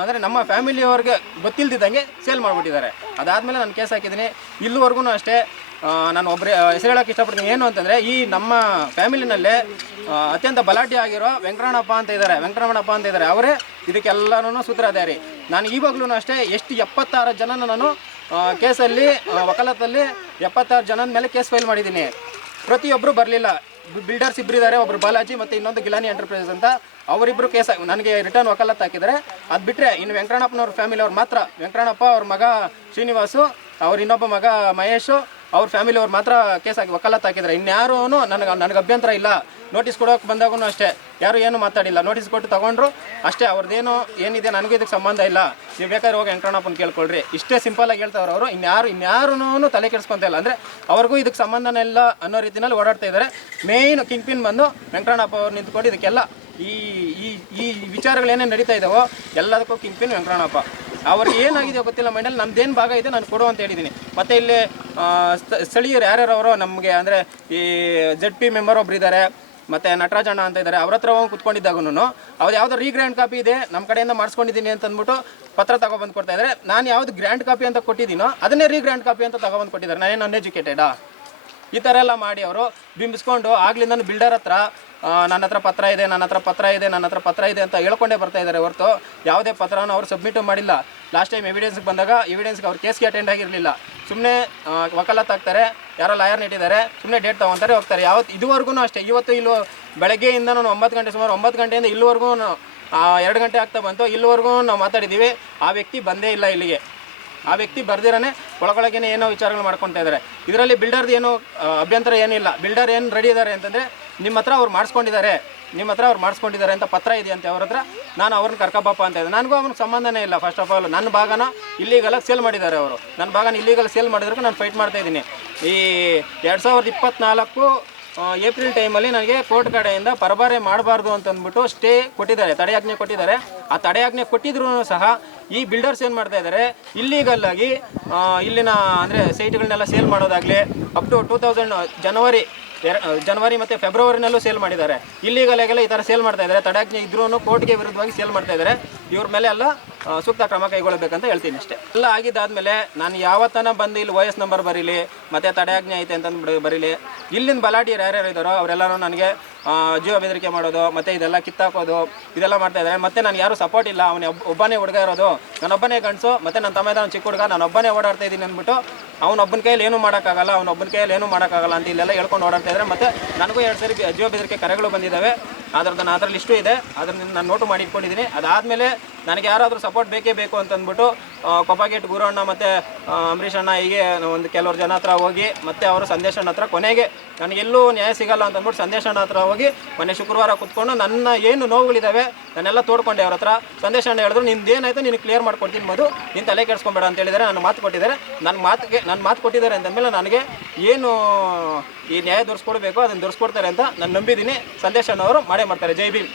ಅಂದರೆ ನಮ್ಮ ಫ್ಯಾಮಿಲಿಯವ್ರಿಗೆ ಗೊತ್ತಿಲ್ದಿದ್ದಂಗೆ ಸೇಲ್ ಮಾಡಿಬಿಟ್ಟಿದ್ದಾರೆ. ಅದಾದಮೇಲೆ ನಾನು ಕೇಸ್ ಹಾಕಿದ್ದೀನಿ. ಇಲ್ಲಿವರೆಗೂ ಅಷ್ಟೇ ನಾನು ಒಬ್ಬರೇ ಹೆಸರು ಹೇಳೋಕ್ಕೆ ಇಷ್ಟಪಡ್ತೀನಿ. ಏನು ಅಂತಂದರೆ ಈ ನಮ್ಮ ಫ್ಯಾಮಿಲಿನಲ್ಲೇ ಅತ್ಯಂತ ಬಲಾಢ್ಯ ಆಗಿರೋ ವೆಂಕಟರಮಣಪ್ಪ ಅಂತ ಇದ್ದಾರೆ. ಅವರೇ ಇದಕ್ಕೆಲ್ಲನೂ ಸೂತ್ರಧಾರಿ. ನಾನು ಈವಾಗಲೂ ಅಷ್ಟೇ 76 ಜನನ ನಾನು ಕೇಸಲ್ಲಿ ವಕಾಲತ್ತಲ್ಲಿ 76 ಜನದ ಮೇಲೆ ಕೇಸ್ ಫೈಲ್ ಮಾಡಿದ್ದೀನಿ. ಪ್ರತಿಯೊಬ್ಬರು ಬರಲಿಲ್ಲ. ಬಿಲ್ಡರ್ಸ್ ಇಬ್ಬರಿದ್ದಾರೆ, ಒಬ್ಬರು ಬಾಲಾಜಿ ಮತ್ತು ಇನ್ನೊಂದು ಗಿಲಾನಿ ಎಂಟರ್ಪ್ರೈಸಸ್ ಅಂತ. ಅವರಿಬ್ಬರು ಕೇಸ್ ನನಗೆ ರಿಟರ್ನ್ ವಕಾಲತ್ತು ಹಾಕಿದ್ದಾರೆ. ಅದು ಬಿಟ್ಟರೆ ಇನ್ನು ವೆಂಕಟರಮಣಪ್ಪನವ್ರ ಫ್ಯಾಮಿಲಿಯವ್ರು ಮಾತ್ರ, ವೆಂಕಟರಮಣಪ್ಪ ಅವ್ರ ಮಗ ಶ್ರೀನಿವಾಸು, ಅವ್ರ ಇನ್ನೊಬ್ಬ ಮಗ ಮಹೇಶು, ಅವ್ರ ಫ್ಯಾಮಿಲಿಯವ್ರು ಮಾತ್ರ ಕೇಸ್ ಹಾಕಿ ವಕಾಲತ್ತು ಹಾಕಿದ್ದಾರೆ. ಇನ್ಯಾರೂ ನನಗೆ ಅಭ್ಯಂತರ ಇಲ್ಲ. ನೋಟಿಸ್ ಕೊಡೋಕೆ ಬಂದಾಗೂ ಅಷ್ಟೇ ಯಾರು ಏನು ಮಾತಾಡಿಲ್ಲ. ನೋಟಿಸ್ ಕೊಟ್ಟು ತೊಗೊಂಡ್ರು ಅಷ್ಟೇ. ಅವ್ರದ್ದೇನು ಏನಿದೆ ನನಗೂ ಇದಕ್ಕೆ ಸಂಬಂಧ ಇಲ್ಲ, ನೀವು ಬೇಕಾದ್ರೆ ಹೋಗಿ ವೆಂಕಟರಮಣಪ್ಪನ ಕೇಳ್ಕೊಳ್ರಿ, ಇಷ್ಟೇ ಸಿಂಪಲಾಗಿ ಹೇಳ್ತಾವ್ರು ಅವರು. ಇನ್ಯಾರೂ ತಲೆ ಕೆಡಿಸ್ಕೊಂತ ಇಲ್ಲ. ಅಂದರೆ ಅವ್ರಿಗೂ ಇದಕ್ಕೆ ಸಂಬಂಧನೇ ಇಲ್ಲ ಅನ್ನೋ ರೀತಿಯಲ್ಲಿ ಓಡಾಡ್ತಾ ಇದ್ದಾರೆ. ಮೇಯ್ನ್ ಕಿಂಗ್ ಪಿನ್ ಬಂದು ವೆಂಕಟರಮಣಪ್ಪ ಅವ್ರು ನಿಂತ್ಕೊಂಡು ಇದಕ್ಕೆಲ್ಲ ಈ ವಿಚಾರಗಳೇನೇನು ನಡೀತಾ ಇದ್ದಾವೋ ಎಲ್ಲದಕ್ಕೂ ಕಿಂಗ್ ಪಿನ್ ವೆಂಕಟರಮಣಪ್ಪ. ಅವ್ರಿಗೆ ಏನಾಗಿದೆ ಗೊತ್ತಿಲ್ಲ ಮೈಂಡಲ್ಲಿ, ನಮ್ದೇನು ಭಾಗ ಇದೆ ನಾನು ಕೊಡು ಅಂತ ಹೇಳಿದ್ದೀನಿ. ಮತ್ತು ಇಲ್ಲಿ ಸ್ಥಳೀಯರು ಯಾರ್ಯಾರವರು ನಮಗೆ ಅಂದರೆ ಈ ZP ಮೆಂಬರ್ ಒಬ್ರು ಇದ್ದಾರೆ, ಮತ್ತು ನಟರಾಜಣ್ಣ ಅಂತ ಇದ್ದಾರೆ. ಅವ್ರ ಹತ್ರ ಹೋಗಿ ಕುತ್ಕೊಂಡಿದ್ದಾಗೂ ಅವ್ರು ಯಾವುದೋ ರೀಗ್ರ್ಯಾಂಡ್ ಕಾಪಿ ಇದೆ ನಮ್ಮ ಕಡೆಯಿಂದ ಮಾಡಿಸ್ಕೊಂಡಿದ್ದೀನಿ ಅಂತಂದ್ಬಿಟ್ಟು ಪತ್ರ ತಗೊಬಂದು ಕೊಡ್ತಾ ಇದ್ದಾರೆ. ನಾನು ಯಾವ್ದು ಗ್ರ್ಯಾಂಡ್ ಕಾಪಿ ಅಂತ ಕೊಟ್ಟಿದ್ದೀನೋ ಅದನ್ನೇ ರೀಗ್ರ್ಯಾಂಡ್ ಕಾಪಿ ಅಂತ ತಗೊಬಂದು ಕೊಟ್ಟಿದ್ದಾರೆ. ನಾನೇನು ಅನ್ಎಜುಕೇಟೆಡಾ? ಈ ಥರ ಎಲ್ಲ ಮಾಡಿ ಅವರು ಬಿಂಬಿಸ್ಕೊಂಡು ಆಗ್ಲಿಂದ ಬಿಲ್ಡರ್ ಹತ್ರ ನನ್ನ ಹತ್ರ ಪತ್ರ ಇದೆ ಅಂತ ಹೇಳ್ಕೊಂಡೇ ಬರ್ತಾ ಇದ್ದಾರೆ ಹೊರತು ಯಾವುದೇ ಪತ್ರನ ಅವರು ಸಬ್ಮಿಟು ಮಾಡಿಲ್ಲ. ಲಾಸ್ಟ್ ಟೈಮ್ ಎವಿಡೆನ್ಸ್ಗೆ ಬಂದಾಗ ಎವಿಡೆನ್ಸ್ಗೆ ಅವ್ರು ಕೇಸ್ಗೆ ಅಟೆಂಡ್ ಆಗಿರಲಿಲ್ಲ. ಸುಮ್ಮನೆ ವಕಾಲತ್ತು ಹಾಕ್ತಾರೆ, ಯಾರೋ ಲಾಯರ್ನ ಇಟ್ಟಿದ್ದಾರೆ, ಸುಮ್ಮನೆ ಡೇಟ್ ತೊಗೊತಾರೆ ಹೋಗ್ತಾರೆ. ಇದುವರೆಗೂ ಅಷ್ಟೇ. ಇವತ್ತು ಇಲ್ಲಿ ಬೆಳಗ್ಗೆಯಿಂದ ನಾನು 9 ಗಂಟೆ ಸುಮಾರು 9 ಗಂಟೆಯಿಂದ ಇಲ್ಲಿವರೆಗೂ 2 ಗಂಟೆ ಆಗ್ತಾ ಬಂತು. ಇಲ್ಲಿವರೆಗೂ ನಾವು ಮಾತಾಡಿದ್ದೀವಿ. ಆ ವ್ಯಕ್ತಿ ಬಂದೇ ಇಲ್ಲ ಇಲ್ಲಿಗೆ. ಆ ವ್ಯಕ್ತಿ ಬರ್ದಿರೇ ಒಳಗೊಳಗೇನೆ ಏನೋ ವಿಚಾರಗಳು ಮಾಡ್ಕೊತಾ ಇದ್ದಾರೆ. ಇದರಲ್ಲಿ ಬಿಲ್ಡರ್ದು ಏನು ಅಭ್ಯಂತರ ಏನಿಲ್ಲ. ಬಿಲ್ಡರ್ ಏನು ರೆಡಿ ಇದ್ದಾರೆ ಅಂತಂದರೆ ನಿಮ್ಮ ಹತ್ರ ಅವ್ರು ಮಾಡಿಸ್ಕೊಂಡಿದ್ದಾರೆ ಅಂತ ಪತ್ರ ಇದೆಯಂತೆ ಅವ್ರ ಹತ್ರ. ನಾನು ಅವ್ರನ್ನ ಕರ್ಕೊಬಪ್ಪ ಅಂತ ಇದ್ದೆ. ನನಗೂ ಅವ್ರಿಗೆ ಸಂಬಂಧನೇ ಇಲ್ಲ. ಫಸ್ಟ್ ಆಫ್ ಆಲ್ ನನ್ನ ಭಾಗನ ಇಲ್ಲಿಗೆಲ್ಲ ಸೇಲ್ ಮಾಡಿದ್ದಾರೆ ಅವರು. ನನ್ನ ಭಾಗನ ಇಲ್ಲಿಗೆಲ್ಲ ಸೇಲ್ ಮಾಡಿದ್ರೂ ನಾನು ಫೈಟ್ ಮಾಡ್ತಾಯಿದ್ದೀನಿ. ಈ 2024 ಏಪ್ರಿಲ್ ಟೈಮಲ್ಲಿ ನನಗೆ ಕೋರ್ಟ್ ಕಡೆಯಿಂದ ಪರಬಾರೆ ಮಾಡಬಾರ್ದು ಅಂತಂದ್ಬಿಟ್ಟು ಸ್ಟೇ ಕೊಟ್ಟಿದ್ದಾರೆ, ತಡೆಯಾಜ್ಞೆ ಕೊಟ್ಟಿದ್ದಾರೆ. ಆ ತಡೆಯಾಜ್ಞೆ ಕೊಟ್ಟಿದ್ರೂ ಸಹ ಈ ಬಿಲ್ಡರ್ಸ್ ಏನು ಮಾಡ್ತಾ ಇದ್ದಾರೆ, ಇಲ್ಲಿಗಲ್ಲಾಗಿ ಇಲ್ಲಿನ ಅಂದರೆ ಸೈಟ್ಗಳನ್ನೆಲ್ಲ ಸೇಲ್ ಮಾಡೋದಾಗಲಿ ಅಪ್ ಟು 2000 ಜನವರಿ ಮತ್ತು ಫೆಬ್ರವರಿನಲ್ಲೂ ಸೇಲ್ ಮಾಡಿದ್ದಾರೆ. ಇಲ್ಲಿಗಲಾಗೆಲ್ಲ ಈ ಥರ ಸೇಲ್ ಮಾಡ್ತಾ ಇದ್ದಾರೆ. ತಡೆಯಾಜ್ಞೆ ಇದ್ರೂ ಕೋರ್ಟ್ಗೆ ವಿರುದ್ಧವಾಗಿ ಸೇಲ್ ಮಾಡ್ತಾ ಇದ್ದಾರೆ. ಇವ್ರ ಮೇಲೆ ಎಲ್ಲ ಸೂಕ್ತ ಕ್ರಮ ಕೈಗೊಳ್ಳಬೇಕಂತ ಹೇಳ್ತೀನಿ ಅಷ್ಟೇ. ಎಲ್ಲ ಆಗಿದ್ದಾದಮೇಲೆ ನಾನು ಯಾವತ್ತನ ಬಂದು ಇಲ್ಲಿ OS ನಂಬರ್ ಬರೀಲಿ ಮತ್ತು ತಡೆಯಾಜ್ಞೆ ಐತೆ ಅಂತಂದು ಬರೀಲಿ, ಇಲ್ಲಿಂದ ಬಲಾಢ್ಯರು ಯಾರ್ಯಾರು ಇದ್ದಾರೋ ಅವರೆಲ್ಲರೂ ನನಗೆ ಜೀವ ಬೆದರಿಕೆ ಮಾಡೋದು ಮತ್ತು ಇದೆಲ್ಲ ಕಿತ್ತಾಕೋದು ಇದೆಲ್ಲ ಮಾಡ್ತಾ ಇದ್ದಾರೆ. ಮತ್ತು ನಾನು ಯಾರೂ ಸಪೋರ್ಟ್ ಇಲ್ಲ, ಅವನೇ ಒಬ್ಬನೇ ಹುಡುಗ ಇರೋದು, ನಾನೊಬ್ಬನೇ ಗಂಡಸು, ಮತ್ತು ನನ್ನ ತಮ್ಮ ಚಿಕ್ಕ ಹುಡುಗ, ನಾನೊಬ್ಬನೇ ಓಡಾಡ್ತಾ ಇದ್ದೀನಿ ಅಂದ್ಬಿಟ್ಟು ಅವನೊಬ್ಬನ ಕೈಯಲ್ಲಿ ಏನೂ ಮಾಡೋಕ್ಕಾಗಲ್ಲ ಅಂತ ಇಲ್ಲೆಲ್ಲ ಹೇಳ್ಕೊಂಡು ಓಡಾಡ್ತಾ ಇದ್ದಾರೆ. ಮತ್ತು ನನಗೂ 2 ಸರಿ ಜೀವ ಬೆದರಿಕೆ ಕರೆಗಳು ಬಂದಿದ್ದಾವೆ. ಅದರಲ್ಲಿ ಲಿಸ್ಟು ಇದೆ, ಅದನ್ನು ನಾನು ನೋಟು ಮಾಡಿ ಇಟ್ಕೊಂಡಿದ್ದೀನಿ. ಅದಾದಮೇಲೆ ನನಗೆ ಯಾರಾದರೂ ಸಪೋರ್ಟ್ ಬೇಕೇ ಬೇಕು ಅಂತಂದ್ಬಿಟ್ಟು ಕೊಪ್ಪಗೇಟ್ ಗುರಣ್ಣ ಮತ್ತು ಅಂಬರೀಷ್ ಅಣ್ಣ ಹೀಗೆ ಒಂದು ಕೆಲವ್ರು ಜನ ಹತ್ರ ಹೋಗಿ ಮತ್ತು ಅವರು ಸಂದೇಶ ಅಣ್ಣ ಹತ್ರ ಕೊನೆಗೆ ನನಗೆಲ್ಲೂ ನ್ಯಾಯ ಸಿಗಲ್ಲ ಅಂತಂದ್ಬಿಟ್ಟು ಸಂದೇಶ ಅಣ್ಣ ಹತ್ರ ಹೋಗಿ ಮೊನ್ನೆ ಶುಕ್ರವಾರ ಕುತ್ಕೊಂಡು ನನ್ನ ಏನು ನೋವುಗಳಿದ್ದಾವೆ ನಾನೆಲ್ಲ ತೋಡ್ಕೊಂಡೆ ಅವ್ರ ಹತ್ರ. ಸಂದೇಶ ಅಣ್ಣ ಹೇಳಿದ್ರು ನಿಂದೇನಾಯಿತು ನೀನು ಕ್ಲಿಯರ್ ಮಾಡ್ಕೊಡ್ತೀನಿ ಮಧು, ನೀನು ತಲೆ ಕೆಡಿಸ್ಕೊಂಬೇಡ ಅಂತ ಹೇಳಿದ್ದಾರೆ. ನನ್ನ ಮಾತು ಕೊಟ್ಟಿದ್ದಾರೆ. ನನ್ನ ಮಾತು ಕೊಟ್ಟಿದ್ದಾರೆ ಅಂತಂದಮೇಲೆ ನನಗೆ ಏನು ಈ ನ್ಯಾಯ ದೊರಸ್ಕೊಡ್ಬೇಕು ಅದನ್ನು ದೊರಸ್ಕೊಡ್ತಾರೆ ಅಂತ ನಾನು ನಂಬಿದ್ದೀನಿ. ಸಂದೇಶ ಅಣ್ಣವರು ಮಾಡೇ ಮಾಡ್ತಾರೆ. ಜೈ ಭೀಮ್.